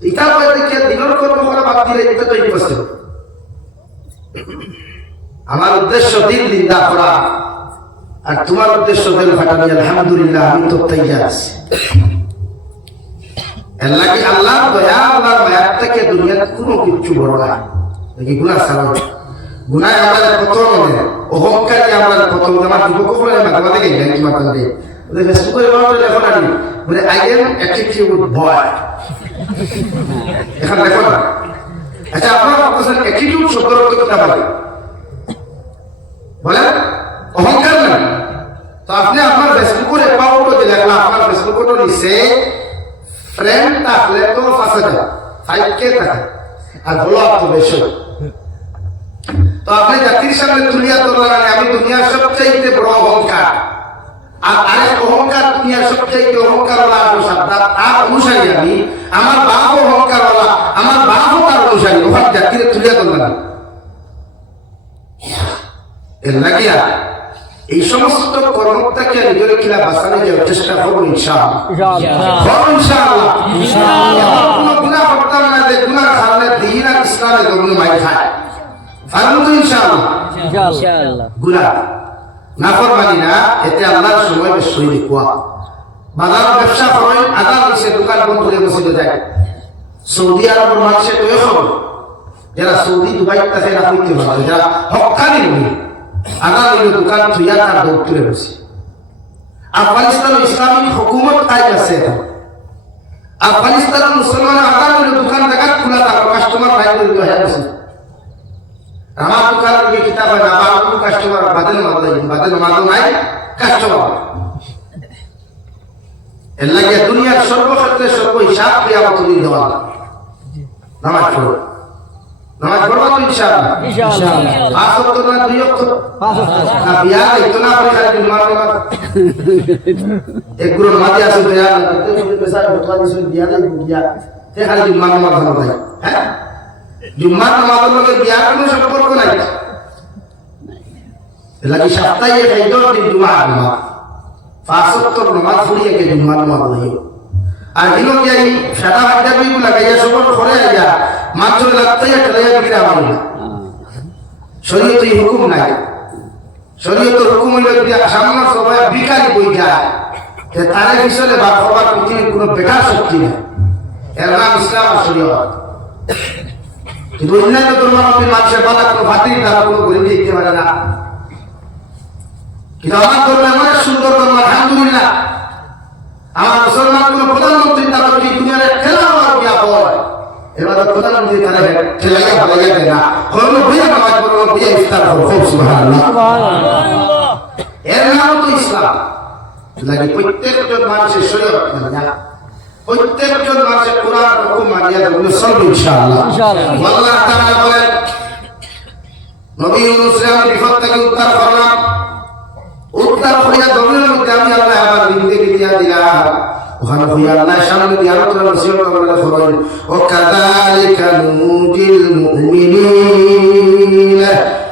ইতার বাইরে কি দিনের কত করে বাদ দিলে এটা তো ইম্পসিবল আমার উদ্দেশ্য দিন দা করা আর তোমার উদ্দেশ্য জেল খাটানো আলহামদুলিল্লাহ আমি তো তৈয়ার আছি আল্লাহ দয়া আল্লাহর মায়া থেকে দুনিয়াতে কোনো কিছু বড় না নাকি গুনাহ ছাড়া গুনাহ আমাদের প্রথম অহংকারী আমাদের প্রথম আমার যুবক বলে মাঝে মাঝে গেলেন কি মাথা দিয়ে ওদের ফেসবুকে বড় লেখা আনি বলে আই এম অ্যাটিটিউড বয় এখন দেখো না আচ্ছা আপনারা বলছেন অ্যাটিটিউড শব্দের অর্থ কি বলে বলেন অহংকার না তো আপনি আপনার ফেসবুকের অ্যাকাউন্টে দিলেন না আপনার ফেসবুকটা নিচে ফ্রেন্ড থাকলে তো 5K থাকে আর হলো আপনি বেশি তো আপনি জাতির সামনে দুনিয়া তোলার আমি দুনিয়ার সবচেয়ে বড় অহংকার আর আরেক অহংকার দুনিয়ার সবচেয়ে অহংকারওয়ালা তার অনুসারী আমি আমার বাপ অহংকারওয়ালা আমার বাপও তার অনুসারী ওখানে জাতির তুলিয়া তোলার এর লাগিয়া এই সমস্ত কর্মটাকে নিজের খিলা বাঁচানো যাওয়ার চেষ্টা করবো ইনশাআল্লাহ কোনো গুনাহ করতাম না যে গুনাহর কারণে দিন আর ইসলামে ধর্ম মাই খায় পারবো তো ইনশাআল্লাহ গুনাহ নাফরমানি না এতে আল্লাহর সময় বেশি দেখুয়া বাজার ব্যবসা করেন আদার এসে দোকান বন্ধ করে বসে যায় সৌদি আরবের মানুষের তো খবর যারা সৌদি দুবাই থেকে না হইতে পারে যারা হক্কানি নয় আদার দোকান থুইয়া তার দৌড় তুলে বসে আফগানিস্তান ইসলামিক হুকুমত কাজ আছে আফগানিস্তান মুসলমান আদার দোকান দেখা খোলা তার কাস্টমার বাইরে হয়ে গেছে আমার দোকানের যে কিতাব হয় না আমার কোনো কাস্টমার বাদল মাদল নাই কাস্টমার এর লাগে দুনিয়ার সর্বক্ষেত্রে সর্ব হিসাব কিয়ামত দিন দেওয়া নামাজ পড়ো নামাজ পড়বো তো ইনশাআল্লাহ পাঁচ ওয়াক্ত না দুই ওয়াক্ত না বিয়া ইতনা করে খালি জুম্মার নামাজ এক গুরু নামাজ আছে বিয়া করতে পেশা বতলা দিছে বিয়া নাই বিয়া তে খালি জুম্মার নামাজ হলো ভাই হ্যাঁ জুম্মার নামাজের লগে বিয়া কোনো সম্পর্ক নাই লাগি সপ্তাহে একদম দিন জুমার নামাজ পাঁচ ওয়াক্ত নামাজ পড়িয়ে কে জুম্মার নামাজ হইল আর দিনও কি সাদা হাজাবি লাগাইয়া সবর করে আইয়া মাত্র লাগতাইয়া খেলাইয়া বিক্রি আমার শরীয়ত হুকুম নাই শরীয়তের হুকুম হইল যদি সামনে সবাই বিকারি বই যায় তারে পিছনে বা সবার পৃথিবীর কোনো বেকার শক্তি নেই এর নাম ইসলাম আর শরীয়ত কিন্তু অন্যান্য ধর্মাবলম্বী মানুষের কথা কোনো ভাতির দ্বারা কোনো গরিব দিতে পারে না কিন্তু আমার ধর্ম এমন এক সুন্দর ধর্ম আলহামদুলিল্লাহ আমার মুসলমান কোন প্রধানমন্ত্রী তারা যদি দুনিয়ার খেলা হওয়ার বিয়া হয় এবার প্রধানমন্ত্রী তারা খেলাকে ভালো লাগে না হলো ভুয়া নামাজ পড়ো বিয়ে ইফতার করো খুব সুবহানাল্লাহ এর নাম তো ইসলাম লাগে প্রত্যেকজন মানুষের শরীয়ত মানিয়া প্রত্যেকজন মানুষের কোরআন হুকুম মানিয়া দেব সব ইনশাআল্লাহ আল্লাহ তাআলা বলেন নবী ইউনূস আলাইহিস বিপদ থেকে উদ্ধার করলাম উত্তর হইয়া দমের মধ্যে আমি আল্লাহ আবার জিন্দেগি দিয়া দিলাম ওখানে হইয়া আল্লাহ সামনে দিয়া আলোচনা নসিহত করলে খবর ও কাযালিকা নুজিল মুমিনিন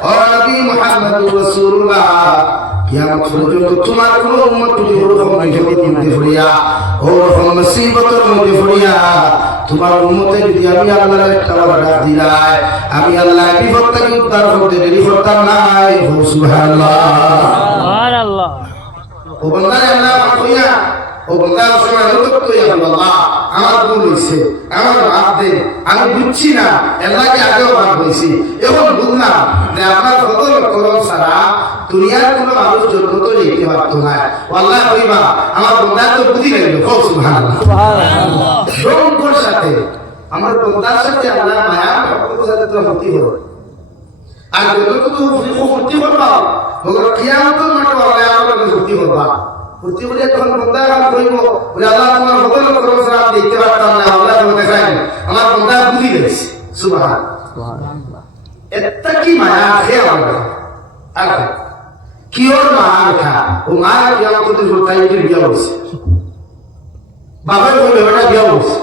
ও নবী মুহাম্মদুর রাসূলুল্লাহ কিয়ামত পর্যন্ত তোমার কোন উম্মত যদি ওরকম বিপদের মধ্যে পড়িয়া ওরকম মুসিবতের মধ্যে পড়িয়া তোমার উম্মতে যদি আমি আল্লাহর একটা ডাক দিলাই আমি আল্লাহ বিপদ থেকে উদ্ধার করতে দেরি করতাম নাই। সুবহানাল্লাহ সুবহানাল্লাহ। ও বান্দারে আল্লাহ কইয়া ও বান্দা সময় তো ইয়া আল্লাহ আমার ভুল হইছে আমার মাফ দে আমি বুঝছি না আল্লাহকে আগেও মাফ হইছি এখন বুঝলাম যে আপনার ফজল করম ছাড়া দুনিয়ার কোনো মানুষ জন্য তো যেতে পারতো না। আল্লাহ কইবা আমার বান্দা তো বুঝি গেল। সুবহানাল্লাহ সুবহানাল্লাহ। রঙ্গর সাথে আমার বান্দার সাথে আল্লাহ মায়া মহব্বতের সাথে তো হতে হবে আর যত তো ফুর্তি করবা মগর কিয়ামতের মাঠে আল্লাহ আমাকে ফুর্তি করবা ফুর্তি বলে তখন বান্দা আর কইব বলে আল্লাহ তোমার ফজল করম ছাড়া আমি দেখতে পারতাম না আল্লাহ তোমাকে দেখাই আমার বান্দা বুঝি গেছে। সুবহানাল্লাহ। এটা কি মায়া আছে আমাদের আর কি ওর মায়া রেখা ও মায়া কিয়ামতের তাই বিয়া হচ্ছে বাবার বলে ওটা বিয়া হচ্ছে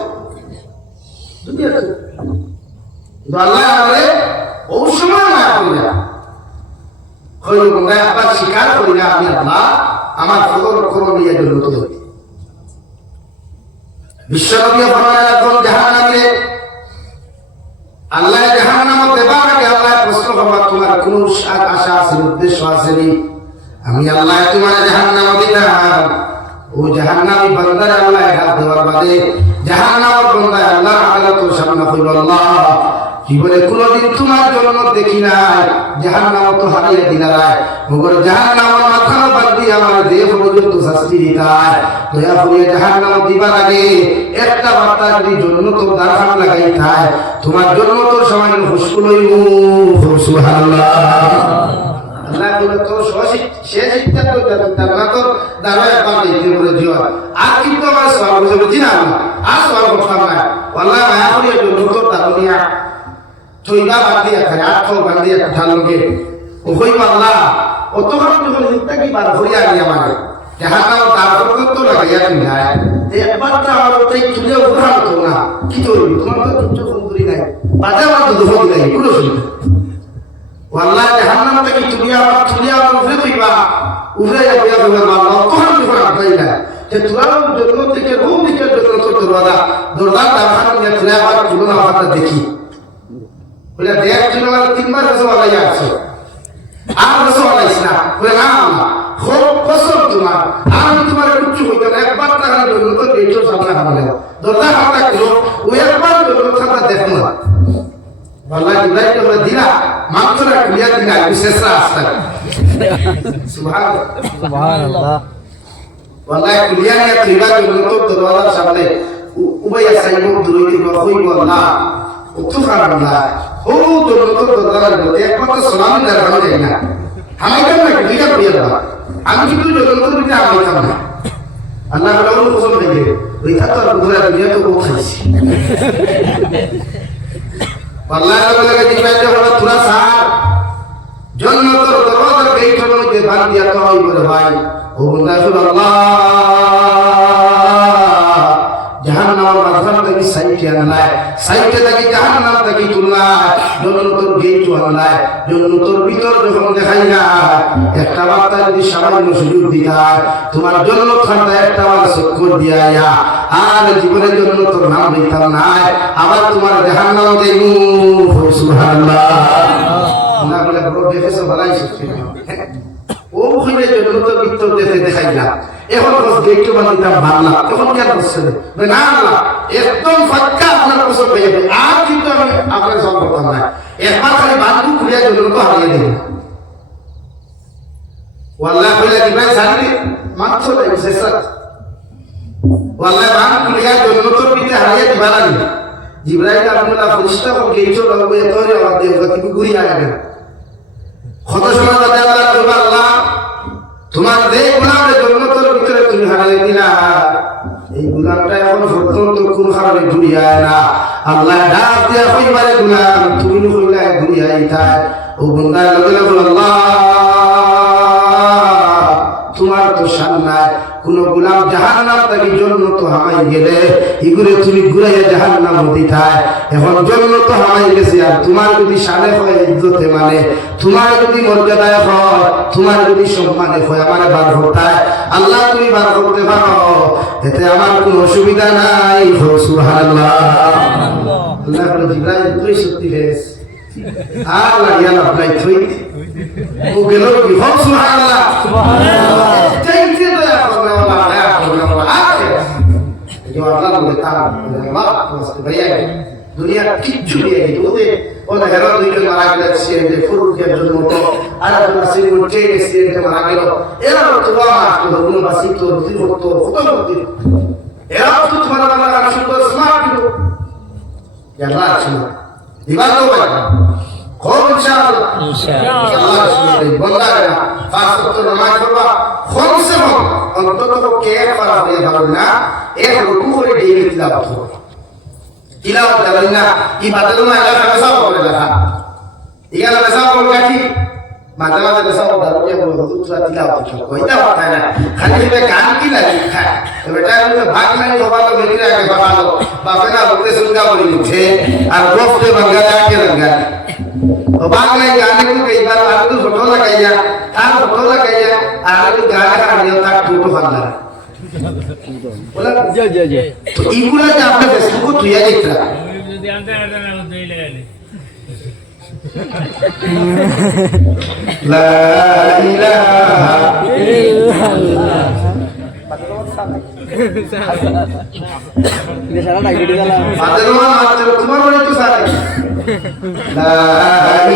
আল্লাহ আমাদের ওই সময় মায়া করিয়া হইল বন্ধায় আবার স্বীকার করিয়া আমি আল্লাহ আমার ফজল করম নিয়ে জন্য তো বিশ্বনবী ফরমায় এখন জাহান্নামে আল্লাহ জাহান্নাম দেবার আগে আল্লাহ প্রশ্ন করবা তোমার কোন আশা আছে উদ্দেশ্য আছে নি আমি আল্লাহ তোমার জাহান্নাম দিলাম ও জাহান্নামী বান্দার আল্লাহ হাত দেওয়ার বাদে জাহান্নামের বান্দায় আল্লাহ আদালতের সামনে কইল আল্লাহ জীবনে কোনদিন তোমার জন্য দেখি নাই জাহান্নাম তো হারিয়ে দিলাই মগর জাহান্নামের মাথা বাঁধি আমার দেহ পর্যন্ত শাস্তি দিতায় দয়া করে জাহান্নাম দিবার আগে একটা বার্তা যদি জন্য তোর দারখান লাগাই থায় তোমার জন্য তোর সামান্য ফুসকুলই সুবহানাল্লাহ। আল্লাহ বলে তোর শেষ ইচ্ছা তো জান্নাতের দারোয়া পাবে জীবনে জীবন আর কিন্তু আমার সওয়াল বুঝি না আর সওয়াল করতাম না আল্লাহ মায়া করে জন্য তোর দারোয়া চইবা বান্দিয়া খায় আট বান্দিয়া কাঠার লোকে ও কইবা আল্লাহ অতক্ষণ যখন হিংসা কি বার হইয়া গিয়া মানে জাহান্নাম তার পর্যন্ত লাগাইয়া দিলাই একবার তো আমার ওটাই তুলে উঠান তো না কি করবি তোমার তো কিচ্ছু সুন্দরী নাই বাজে আমার তো দুঃখ দিলাই কোনো সুবিধা আল্লাহ জাহান্নাম থেকে তুলে আমার উঠে দিবা উঠে যাবে আল্লাহ অতক্ষণ যখন আপনাই না যে তোমার জন্য থেকে রুম দিকের জন্য তো দরজা দারখান নিয়ে তুলে আবার তুলনা কথা দেখি বলে দেখ ছিল 3 বার রসওয়ালাই আছে আর রসওয়ালাইস না বলে না খুব কসম তোমার আমি তোমার কিচ্ছু হইতো না একবার টাকার জন্য তো দেখছো সামনে হামলে দরজা হামলা করো ওই একবার জন্য খাতা দেখো না আল্লাহ ইব্রাহিম তোমরা দিলা মাত্র ক্লিয়ার দিলা বিশেষ রাস্তা সুবহানাল্লাহ। wallahi ক্লিয়ার ya ক্লিয়ার জন্য তো দরজার সামনে উবাইয়া সাইব দুরইতে কইব না সুবহানাল্লাহ ও জন্য তো দরজার মধ্যে একমাত্র সালাম দেওয়া যায় না আমি কেন না ক্লিয়ার করিয়া আমি কিন্তু জন্য তো বিনা আমি খাম না আল্লাহ বলে ওর কসম দেখে ওই তো আর দুরা দুনিয়া তো খাইছি আল্লাহ বলে জিব্রাইল বলে তোরা সার জান্নাতের দরজার গেটের মধ্যে বান্দিয়া তো হই বলে ভাই ও বন্ধা আল্লাহ জাহান্নামের মাঝখান থেকে সাইটে আনলাই সাইটে থেকে জাহান্নাম থেকে তুললাই জান্নাতের গেট আনলাই জান্নাতের ভিতর যখন দেখাই না একটা বার্তা যদি সামান্য সুযোগ দিতাই তোমার জান্নাত খানটা একটা বার চক্কর দিয়া আর জীবনের জন্য তোর নাম দিতাম নাই আবার তোমার জাহান্নাম দেবো। সুবহানাল্লাহ। না বলে বড় দেখেছো ভালাই সত্যি ও ওখানে জন্য ভিতর দেখে দেখাই না এখন গেটটা বান্দিতাম বাংলা তখন কি আর করছে না না একদম ফাঁকা আপনার পছন্দ হয়ে যাবে আর কিন্তু আমি আপনার সব করতাম না একবার খালি বান্ধু খুলিয়া জন্য তো হারিয়ে দেব ওয়াল্লাহ বলে দিবাই জানি মাত্র শেষ ওয়াল্লাহ বান্ধু খুলিয়া জন্য তোর পিতে হারিয়ে দিবা না জিব্রাইল আল্লাহ ফরিস্তা ও গেটও লাগবে তোরে আমাদের গতি ঘুরি আগে কত সময় বাদে আল্লাহ কইবা আল্লাহ তোমার দেহ গুনাহের জন্য তোর ভিতরে তুমি হারিয়ে দিলা এই গুনাহটা এখন পর্যন্ত কোন কারণে ঘুরিয়ায় না আল্লাহ ডাক দিয়া কইবারে গুনাহ তুমি কইলা ঘুরিয়াই তাই ও বান্দা লগে লগে আল্লাহ তোমার তো শান নাই কোন গোলাম জাহান্নাম থেকে জান্নাত হামাই গেলে এগুলো তুমি ঘুরাইয়া জাহান্নাম দিতায় এখন জান্নাত হামাই গেছে আর তোমার যদি শানে হয় ইজ্জতে মানে তোমার যদি মর্যাদায় হয় তোমার যদি সম্মানে হয় আমারে বার হতায় আল্লাহ তুমি বার করতে পারো এতে আমার কোনো অসুবিধা নাই সুবহানাল্লাহ আল্লাহ বলে জিবরাইল তুই সত্যি ফেস আল্লাহ ইয়ালা প্রায় তুই ও গেল কি সুবহানাল্লাহ সুবহানাল্লাহ চাইতে তো আল্লাহ আছে जो अल्लाह बोलता है अल्लाह मस्त भैया दुनिया किच्छु नहीं है ওদের হেরো দুইজন মারা গেল অ্যাক্সিডেন্টে ফুরুকের জন্য তো আর নাসির মুটে অ্যাক্সিডেন্টে মারা গেল এরা তো বাবা তো কোনো বাসি তো জীবন তো কত করতে এরা তো তোমার আমার শুধু স্মার্ট লোক জানা আছে দিবা তো ভাই খুব ইনশাআল্লাহ বন্ধা করা পাঁচ ওয়াক্ত নামাজ পড়বা কমসে কম অন্তত কে করা হয়ে যাবে না এক রুকু করে ডেইলি তিলাওয়াত করবা তিলাওয়াত করেন না ইবাদত না আল্লাহ কাছে করে দেখা ইয়া কাছে করে কি মাঝে মাঝে কাছে দাঁড়িয়ে বলবো তুই তিলাওয়াত কইতা কথা না খালি সে গান কি লাগে খায় তো বেটা ভাগ নাই বাবা বেরিয়ে আগে বাবা বাপে না বলতে শুনতা বলি উঠে আর গোফতে বাঙ্গালা কে লাগা तो बाग में गाने को कई बार आप तो फोटो लगाइया तार फोटो लगाइया आगे तो गाना का वीडियो तक फोटो बनना बोला जे तो इकुला जे आपने फेसबुक को तुया देखता যদি আনতে আনতে না দেই লাগালে লা ইলাহা ইল্লাল্লাহ ये सारा ना वीडियो वाला फादरवा चलो तुम्हारा बड़ी तो सारा ला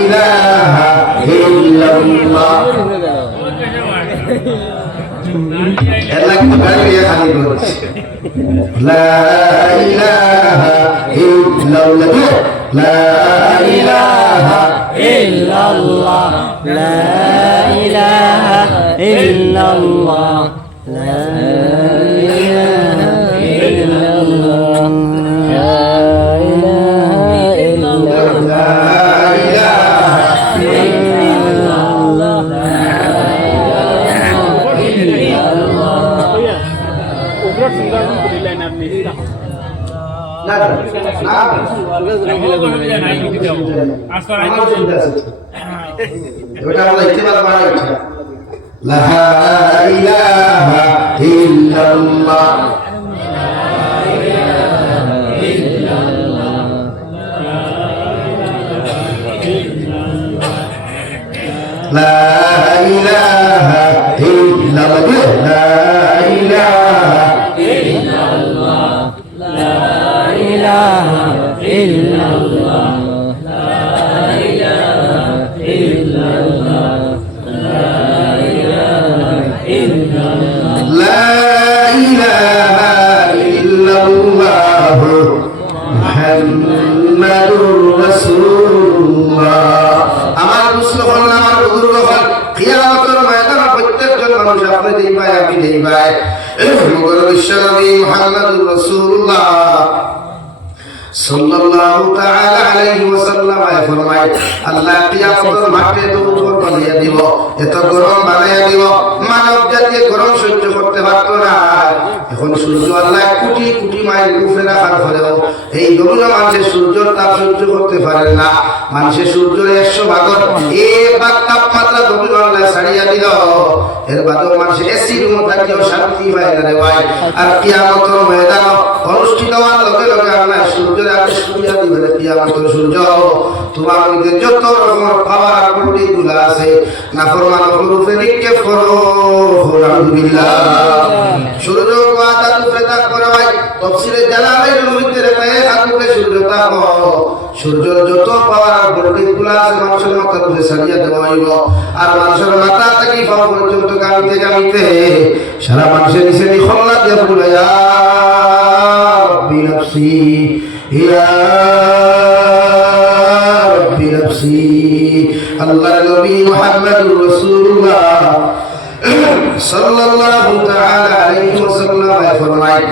इलाहा इल्लल्लाह এলা কি গাড়ি খালি করছে লা ইলাহা ইল্লাল্লাহ লা ইলাহা ইল্লাল্লাহ লা ইলাহা ইল্লাল্লাহ লা لا إله إلا الله لا إله إلا الله لا إله إلا الله لا إله إلا الله لا إله إلا الله لا إله إلا الله لا إله إلا الله محمد رسول الله আমার মুসলমান আমার বুজুর্গ হল কিয়ামতের ময়দানে প্রত্যেকজন মানুষ আপনি দেই ভাই আমি দেই ভাই মগর বিশ্বনবী মুহাম্মদুর রাসূলুল্লাহ সাল্লাল্লাহু তাআলা আলাইহি ওয়াসাল্লাম ফরমায় আল্লাহ কিয়ামতের মাঠে দুপুর বানিয়ে দিব এত গরম বানিয়ে দিব মানব জাতি গরম সহ্য করতে পারতো না এখন সূর্য আল্লাহ কোটি কোটি মাইল উপরে রাখার ফলেও এই গরম মানুষের সূর্যের তাপ সহ্য করতে পারে না মানুষের সূর্যের 100 ভাগ এক ভাগ তাপমাত্রা গরম আল্লাহ ছাড়িয়ে দিল এর বাদেও মানুষের এসি রুম থাকিও শান্তি পায় না রে ভাই আর কিয়ামতের ময়দানে অনুষ্ঠিত হওয়ার লগে লগে আল্লাহ সূর্যের আগে সূর্য দিবে কিয়ামতের সূর্য তোমার মধ্যে যত রকমের পাওয়ার আর কোটি গুলা আছে নাফরমান হরুফে নিক্ষেপ করো আলহামদুলিল্লাহ সূর্য কথা তুলে তাক করে ভাই তাফসীরে জালালাইনের মধ্যে রেখে হাতুকে সূর্য তাক সূর্যের যত পাওয়ার আর কোটি গুলা আছে মানুষের মাথার উপরে সারিয়ে দেওয়া হইব আর মানুষের মাথা থেকে পা পর্যন্ত গামিতে গামিতে সারা মানুষের নিচে খোলা দিয়ে বলে ইয়া রাব্বি নফসি ইয়া রাব্বি নফসি আল্লাহর নবী মুহাম্মদুর রাসূলুল্লাহ সাল্লাল্লাহু তাআলা আলাইহি ওয়াসাল্লাম ফরমায়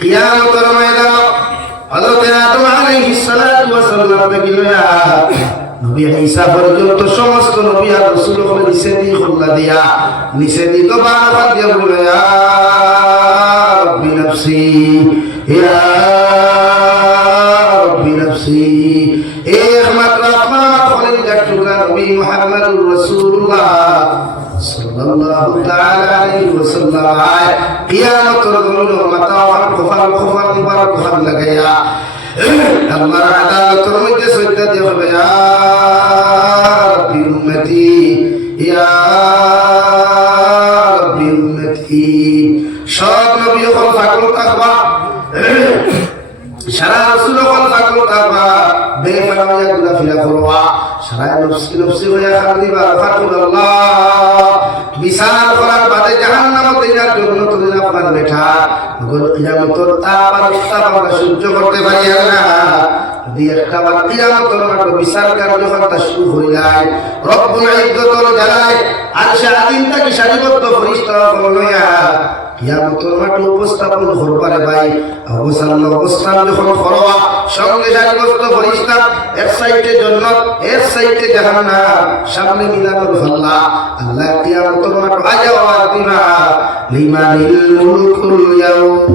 কিয়ামতের ময়দানে হযরত আদম আলাইহিস সালাতু ওয়াস সালাম কে লয়া নবী ঈসা পর্যন্ত সমস্ত নবী আর রাসূল হল নিচে দিয়ে খুল্লা দিয়া নিচে দিয়ে তো বারবার দিয়া বলে ইয়া রাব্বি নাফসি ইয়া রাব্বি নাফসি। একমাত্র আপনার খলিল টুকরা নবী মুহাম্মদুর রাসূলুল্লাহ সাল্লাল্লাহু তাআলা আলাইহি ওয়াসাল্লাম কিয়ামতের দিন মাথা আর খোফা মুবারক হাত লাগাইয়া আল্লাহর আদালতের মধ্যে সজদা দিয়ে হবে ইয়া রাব্বি উম্মতি ইয়া রাব্বি উম্মতি। সব নবী হল ফাকুল কাবা সারা রাসূল হল ফাকুল কাবা বেফানায়া ঘোরাফেরা করবা সারা নফসি নফসি হইয়া খাদিবা ফাকুল্লাহ বিশাল করার বাদে জাহান্নাম দিনার জন্য তুমি আপনার বেঠা গোল কিয়ামতের তাপ আর উত্তাপ আমরা সহ্য করতে পারি না দিয়ে একটা বার কিয়ামতের মাঠে বিচার কার্য যখন শুরু হইলাই রব্বুল ইজ্জতুল জালাল আরশে আযীম থেকে সারিবদ্ধ ফেরেশতা বলয়া কিয়ামতের মাঠে উপস্থাপন করবারে ভাই অবস্থান যখন করবা সঙ্গে সারিবদ্ধ ফেরেশতা এক সাইডে জান্নাত এক সাইডে জাহান্নাম সামনে মিলানোর ফাল্লা আল্লাহ কিয়ামতের মাঠে আজাওয়া দিবা লিমানিল মুলকুল ইয়াউম।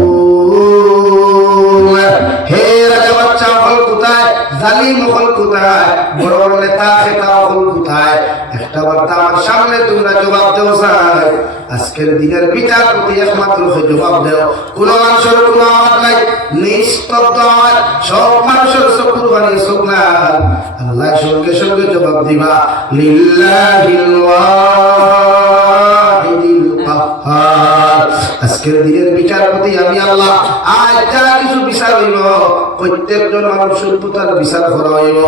হে রাজা বাচ্চা হল কোথায় জালিম হল কোথায় বড় বড় নেতা খেতা হল কোথায় একটা বার্তা আমার সামনে তোমরা জবাব দেও চাই আজকের দিনের বিচার প্রতি একমাত্র জবাব দেও। কোন মানুষের কোনো আওয়াজ নাই নিস্তব্ধ হয় সব মানুষের চকুর বানিয়ে চোখ না আল্লাহ সঙ্গে সঙ্গে জবাব দিবা লিল্লাহিল ওয়াহিদিল কাহ্হার। আজকের দিনের বিচারপতি আমি আল্লাহ আজ যা কিছু বিচার হইব প্রত্যেকজন মানুষের পুতার বিচার করা হইব।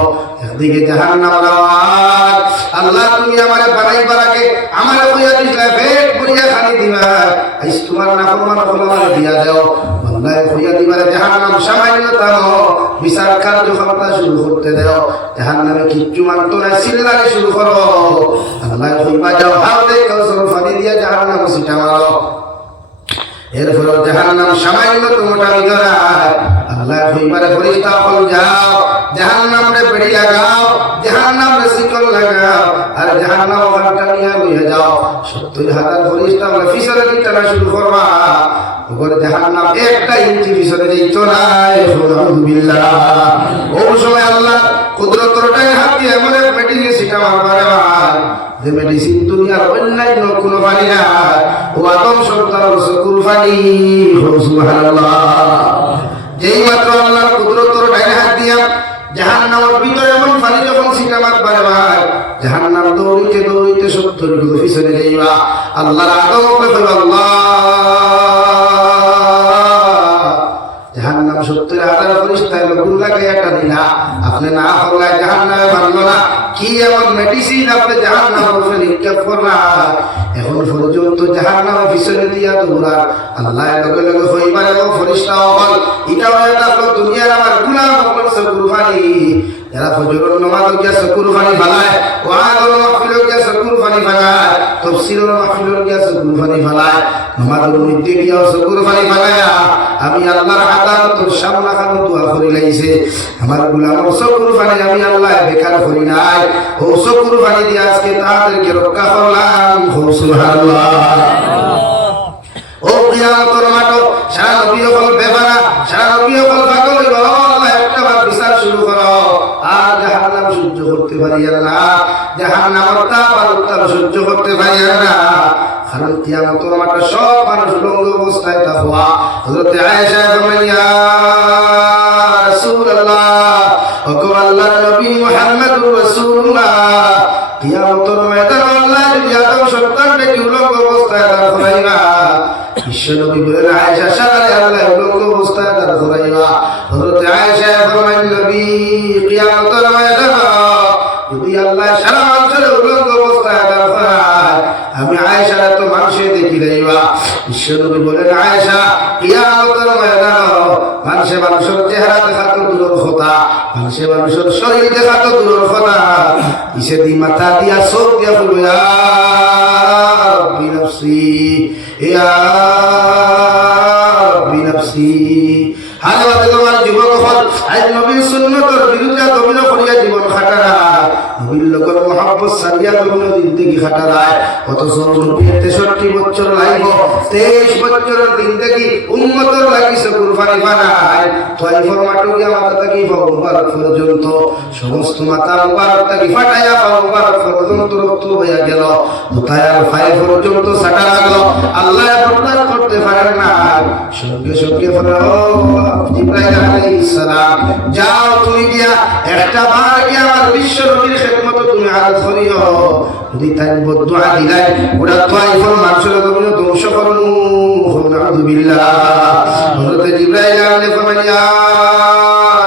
একদিকে জাহান্নামের আওয়াজ আল্লাহ তুমি আমারে বানাইবার আগে আমারে কইয়া দিলা পেট ভরিয়া খানি দিবা আজ তোমার নাফরমান হলো আমারে দিয়া দাও আল্লাহ কইয়া দিবারে জাহান্নাম সামান্যতম বিচার কার্য ক্ষমতা শুরু করতে দাও জাহান্নামে কিচ্ছু মানতো না চিল্লাকে শুরু করো আল্লাহ কইবা যাও হাওদে কাউসার পানি দিয়া জাহান্নাম সিটা মারো এরপর জাহান্নাম সামান্যতমটা ভিতরে আল্লাহ কইবারে ফেরেশতা হল যাও জাহান্নামে বেড়ি লাগাও জাহান্নামে শিকল লাগাও আর জাহান্নাম ঘন্টা নিয়ে লইয়া যাও ৭০,০০০ ফেরেশতা আমরা ফিসরে টানা শুরু করবা ওগর জাহান্নাম একটা ইঞ্চি ফিসরে যাইত না আলহামদুলিল্লাহ। ও সময় আল্লাহ কুদরতটাই হাত দিয়ে এমন এক মেডিসিন শিখা মারবারে ভাই যে মেডিসিন দুনিয়ার অন্যান্য কোনো পানি না ও আদম সন্তানের চকুর পানি সুবহানাল্লাহ। যেই মাত্র আল্লাহর কুদরতর ডাইনে হাত দিয়া জাহান্নামের ভিতরে এমন পানি যখন শিখা মারবারে ভাই জাহান্নাম দৌড়িতে দৌড়িতে ৭০ গজ পিছনে যাইবা আল্লাহর আদম কইবা আল্লাহ জাহান্নাম ৭০,০০০ ফেরেশতার লগুন লাগাইয়া একটা দিলা আপনি না হল্লায় জাহান্নামে মারলো না কি এমন মেডিসিন আপনি জাহান্নামের উপরে নিক্ষেপ করলা এখন পর্যন্ত জাহান্নামের পিছনে দিয়া দৌড়া আল্লাহ লগে লগে হইবারে ও ফেরেশতা হল এটা হয়ে থাকলো দুনিয়ার আমার গুনাহ হল চকুর পানি যারা ফজরের নামাজ গিয়া চকুর পানি ফালায় ওয়াজের মাহফিল গিয়া চকুর পানি ফালায় তাফসীরের মাহফিল গিয়া চকুর পানি ফালায় নামাজের মধ্যে গিয়া চকুর পানি ফালায় আমি আল্লাহর আদালতের সামনে খানো দোয়া করি লাইছে আমার গোলামের চকুর পানি আমি আল্লাহ বেকার করি নাই ও চকুর পানি দিয়ে আজকে তাদেরকে রক্ষা করলাম সুবহানাল্লাহ। ও কিয়ামতের মাঠ সারা নবী হল বেবারা সারা নবী হল পাগল হইব আল্লাহ একটা বার বিচার শুরু করো আর জাহান্নাম সহ্য করতে পারি না জাহান্নামের তাপ আর উত্তাপ সহ্য করতে পারি না কারণ কিয়ামতের মাঠে সব মানুষ উলঙ্গ অবস্থায় থাকবা হযরত আয়েশা বলেন ইয়া রাসূলুল্লাহ ও গো আল্লাহর নবী মুহাম্মদুর রাসূলুল্লাহ কিয়ামতের ময়দানে আল্লাহ যদি আদম সন্তানকে উলঙ্গ অবস্থায় দাঁড় করাইবা বিশ্বনবী বলেন আয়েশা সারা আল্লাহ উলঙ্গ অবস্থায় দাঁড় করাইবা হযরত আয়েশা বলেন নবী কিয়ামতের ময়দানে যদি আল্লাহ সারা মানুষের উলঙ্গ অবস্থায় দাঁড় করায় আমি আয়েশা তো মানুষে দেখি দেইবা বিশ্বনবী বলেন আয়েশা কিয়ামতের ময়দানে মানুষের চেহারা দেখা তো দূরের কথা মানুষের শরীর দেখা তো দূরের কথা ইসে দি মাথা দিয়া চোখ দিয়া বলবো ইয়া রাব্বি নাফসি ইয়া রাব্বি নাফসি হারে বাদলওয়ান যুবক হল আজ নবীর সুন্নতের বিরুদ্ধে দমিন করিয়া জীবন খাটারা নবীর লোকের মহব্বত সারিয়া দমিন জিন্দেগি খাটারায় অথচ নবীর 63 বছর লাইব 23 বছরের জিন্দেগি উম্মতের লাগিছে কুরবানি বানায় তাইফর মাটি গিয়া মাথা থেকে মুবারক পর্যন্ত সমস্ত মাথা মুবারক থেকে ফাটাইয়া পা মুবারক পর্যন্ত রক্ত হইয়া গেল তায়ার ফাই পর্যন্ত সাটা লাগলো আল্লাহ বরদাস্ত করতে পারেন না সঙ্গে সঙ্গে জিবরাইল আলাইহিস সালাম যাও তুমি গিয়া একটা বার গিয়া আমার বিশ্ব নবীর খেদমত তুমি আরজ করিও যদি তাই বদদুয়া দিলাই ওরা তাইফর মানুষের জন্য ধ্বংস করনু নাউযুবিল্লাহ হযরত জিবরাইল আলাইহিস সালাম ইয়া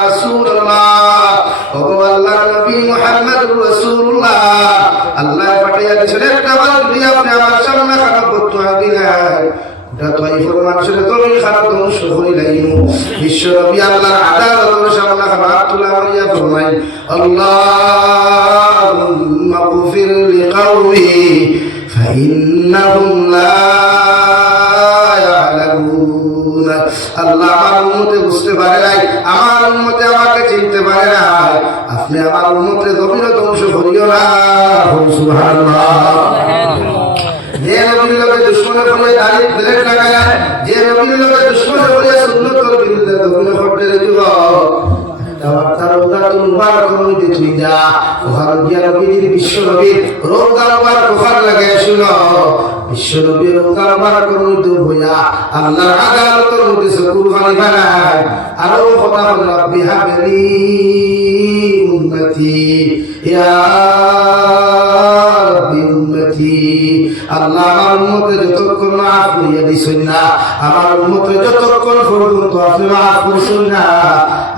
রাসূলুল্লাহ ও আল্লাহর নবী মুহাম্মদুর রাসূলুল্লাহ আল্লাহ পাঠিয়ে দিয়েছেন একটা বার দিয়ে আপনি আমার সামনে খারাপ বদদুয়া দিলেন ওটা তাইফর মানুষের জন্য খারাপ ধ্বংস করিলাইনু বিশ্ব নবী আল্লাহর আদালতের সামনে খারাপ তুলা মারিয়া ফরমাই আল্লাহুম্মা গফির লিকাওমি ফাইন্নাহুম লা ইয়ালামুন আল্লাহ আমার উম্মতে বুঝতে পারে নাই আমার উম্মতে আমাকে চিনতে পারে নাই আপনি আমার উম্মতে জমিন ধ্বংস করিও না সুবহানাল্লাহ যে নবীর লোকে দুশ্মনের পরে দাঁড়িয়ে প্লেট লাগায় যে নবীর লোকে দুশ্মনের পরে সুন্নতের বিরুদ্ধে দমন করতে দিব তার উদাহরণ মুবারক হইতে তুই যা ওখানে গিয়া নবীর বিশ্ব নবীর রোজার মুবারক ওখানে লাগে শুনো বিশ্ব নবীর রোজার মুবারক হইতে হইয়া আল্লাহর আদালতের মধ্যে কুরবানি বানায় আরো কথা হল রব্বি হাবলি উম্মতি ইয়া রব্বি উম্মতি আল্লাহ আমার উম্মতে যতক্ষণ মাফ করিয়া দিছেন না আমার উম্মতে যতক্ষণ পর্যন্ত আপনি মাফ করছেন না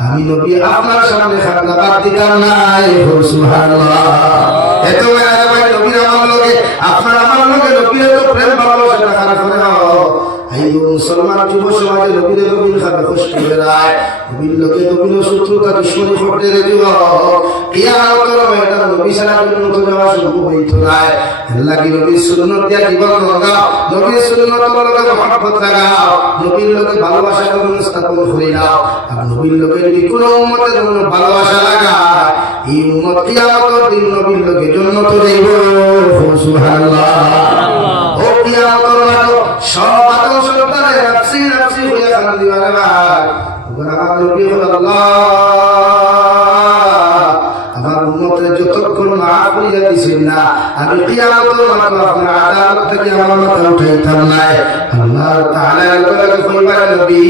আমি নবী আপনার সামনে খাতনা বাদ দিতাম নাই সুবহানাল্লাহ এত ভাই নবীর আমার লগে আপনার আমার লগে নবীর তো প্রেম ভালোবাসা খারাপ করে না এই মুসলমান যুব সমাজে নবীর নবীর খাবে কষ্ট করে রায় নবীর লোকে নবীর শত্রুতা দুশ্মনী করতে রে যুব কিয়ামতের ময়দান নবী ছাড়া জন্নত যাওয়া সম্ভব হইত না আল্লাহ কি নবীর সুন্নাত দিয়া জীবন লাগাও নবীর সুন্নাতের লগে মহব্বত লাগাও নবীর লোকে ভালোবাসা স্থাপন করে নাও আর নবীর লোকে যদি কোনো উম্মতের জন্য ভালোবাসা লাগায় এই উম্মত কিয়ামতের দিন নবীর লোকে জন্নত যাইব সুবহানাল্লাহ ও কিয়ামতের মাঠে সব আদম সন্তানের নাফসি নাফসি হইয়া কান্দি মানে ভাই আমার নবী আল্লাহ আমার উম্মতের যতক্ষণ মাফ করিয়া দিছেন না আমি কিয়ামতের মাঠে আপনার আদালত থেকে আমার মাথা উঠাইতাম না আল্লাহ তাআলা বলে কইবার নবী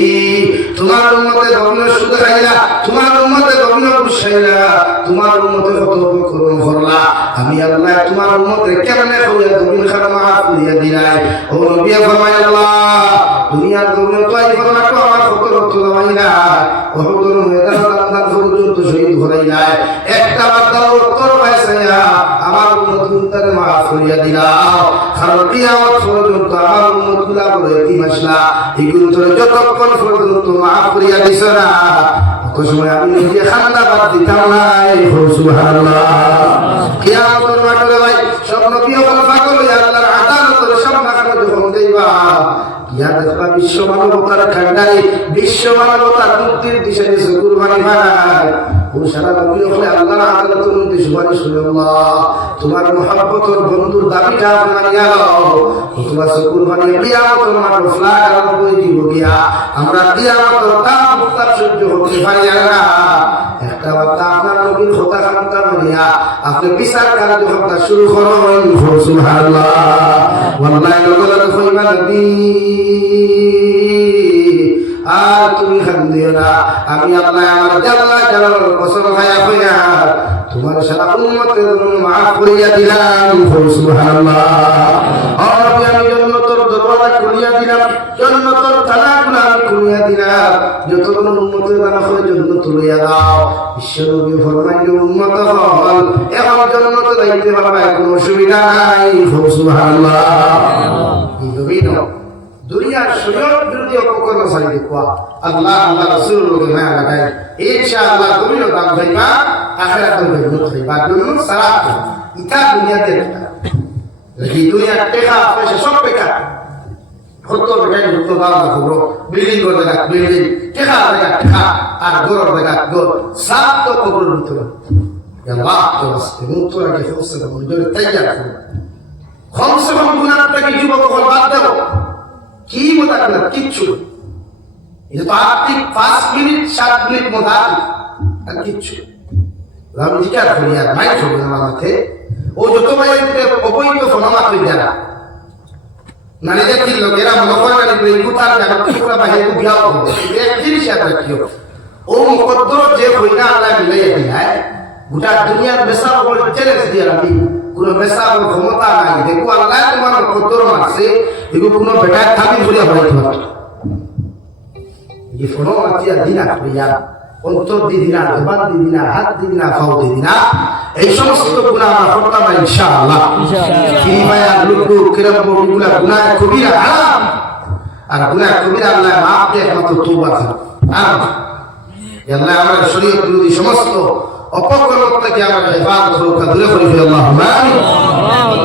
তোমার উম্মতে গবিন সুদ খাইলা তোমার উম্মতে গবিন বুঝাইলা তোমার উম্মতে কত করুণ করলা আমি আল্লাহ তোমার উম্মতে কেমনে কইয়া গবিন খানা মাফ করিয়া দিলাই ও নবী ফরমায় আল্লাহ দুনিয়ার গবিন তোই ফরমায় আমার কত রক্ত জমাইলা ওহদর ময়দান দান পর্যন্ত শহীদ হইলা একটা বাদাও উত্তর পাইছায়া আমার উম্মতকে মাফ করিয়া দিলাও কারণ কিয়ামত পর্যন্ত আমার উম্মতগুলা বড় এতিম আসলা এগুলো তোর যতক্ষণ পর্যন্ত মাফ করিয়া দিছ না তত সময় আমি নিজে খান্না বাদ দিতাম নাই সুবহানাল্লাহ কিয়ামতের মাঠে ভাই সব নবী হল পাগল আল্লাহর আদালতের সামনে যখন দেইবা ইয়া দেখবা বিশ্ব মানবতার কান্ডারে বিশ্ব মানবতার মুক্তির দিশে দিশে কুরবানি বানায় ও সারা নবী হলে আল্লাহর আদালতের মধ্যে সুবহানাল্লাহ সুবহানাল্লাহ তোমার মহব্বতের বন্ধুর দাবিটা মানিয়া নাও তোমার কুরবানি কিয়ামতের মাঠে ফ্লাগ আরম্ভ হয়ে দিব গিয়া আমরা কিয়ামতের তাপ মুক্তার সহ্য করতে পারি না একটা কথা আপনার নবীর কথা কান্তা মানিয়া আপনি বিচার কার্য করতে শুরু করুন সুবহানাল্লাহ ওয়াল্লাহি লগে কইবা নবী আর তুমি খান্দিও না আমি আল্লাহ আমার জাল্লা জালালের কসম খায়া কইয়া তোমার সারা উম্মতের জন্য মাফ করিয়া দিলাম সুবহানাল্লাহ আর আমি জান্নাতের দরওয়াজা খুলিয়া দিলাম জান্নাতের তালাগুলো আমি খুলিয়া দিলাম যতগুলো উম্মতের জানা হয় জান্নাত লইয়া দাও বিশ্বনবী ফরমাইলেন উম্মত হল এখন জান্নাতে যাইতে পারবে কোনো অসুবিধা নাই সুবহানাল্লাহ এই নবীন দুনিয়ার শরীয়ত বিরোধী অপকর্ম সারি দেখবা আল্লাহ আল্লাহ রাসূলুল্লাহ মা লাগাই ইনশাআল্লাহ তুমি দাম যাইবা আখিরাতের জন্য যাইবা দুনিয়া সারাত ইতা দুনিয়াতে এই দুনিয়ার টেকা পয়সা সব বেকার কত বেটাই ঢুকতো দাও না খবর বিল্ডিং করে দেখা বিল্ডিং টেকা দেখা টেকা আর গরর দেখা গর সব তো খবর ভিতরে আল্লাহ তো আসতে মুতো আগে ফসল তো মন্দিরে তৈয়ার করো কমসে কম গুনাহ থেকে যুবক হল বাদ দাও কি মতা না কিচ্ছু এটা তো আর্থিক 5 মিনিট 7 মিনিট মতো আর কিচ্ছু আমি জিজ্ঞাসা করি আর মাইক হবে আমার মাথে ও যত বাইরে অবৈধ ফোনামা তুই জানা নানি দেখি লোকেরা মনে করে না যে কুতার জানা কুকুরা বাহিরে বিয়াও হবে এক জিনিস আছে কিও ও মুকদ্দর যে হইনা আল্লাহ মিলাই দেয় গোটা দুনিয়ার বেসা বল চ্যালেঞ্জ দিয়ে রাখি কোনো বেসা বল ক্ষমতা নাই দেখো আল্লাহ তোমার মুকদ্দর মারছে দেখো কোনো বেটা থাকি বলে হয় তোমার এই ফোনো আছে দিনা করিয়া অন্তর দিদিনা জবান দিদিনা হাত দিদিনা পাও দিদিনা এই সমস্ত গুনাহ আমরা করতাম না ইনশাআল্লাহ ফিমায়া লুকু কিরম বড়গুলা গুনাহ কবিরা হারাম আর গুনাহ কবিরা আল্লাহ maaf দেয় একমাত্র তওবা করে আর আল্লাহ আমাদের শরীয়ত বিরোধী সমস্ত অপকর্ম থেকে আমরা হেফাজত করুক দূরে করি আল্লাহুম্মা আমিন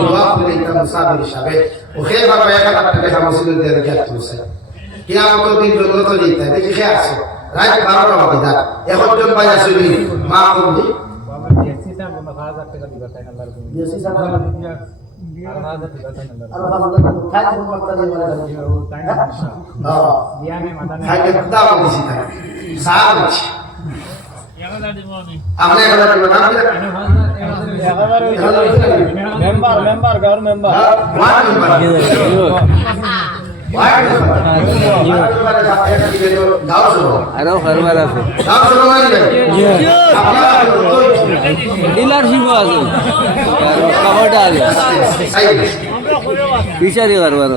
ওয়া আলাইকা মুসাবির হিসাবে ও খেয়ে বাবা 1000 টাকা মুসলিম দিয়ে রেখে দিছে কিয়ামতের দিন জন্য তো দিতে দেখি খেয়ে আছে রাত 12টা বাজে দা এখন জন পাই আসলি মা করবি আরো ফারবার আছে ডিলারশিপ আছে কাবারটা আছে ফিশারি ফারবার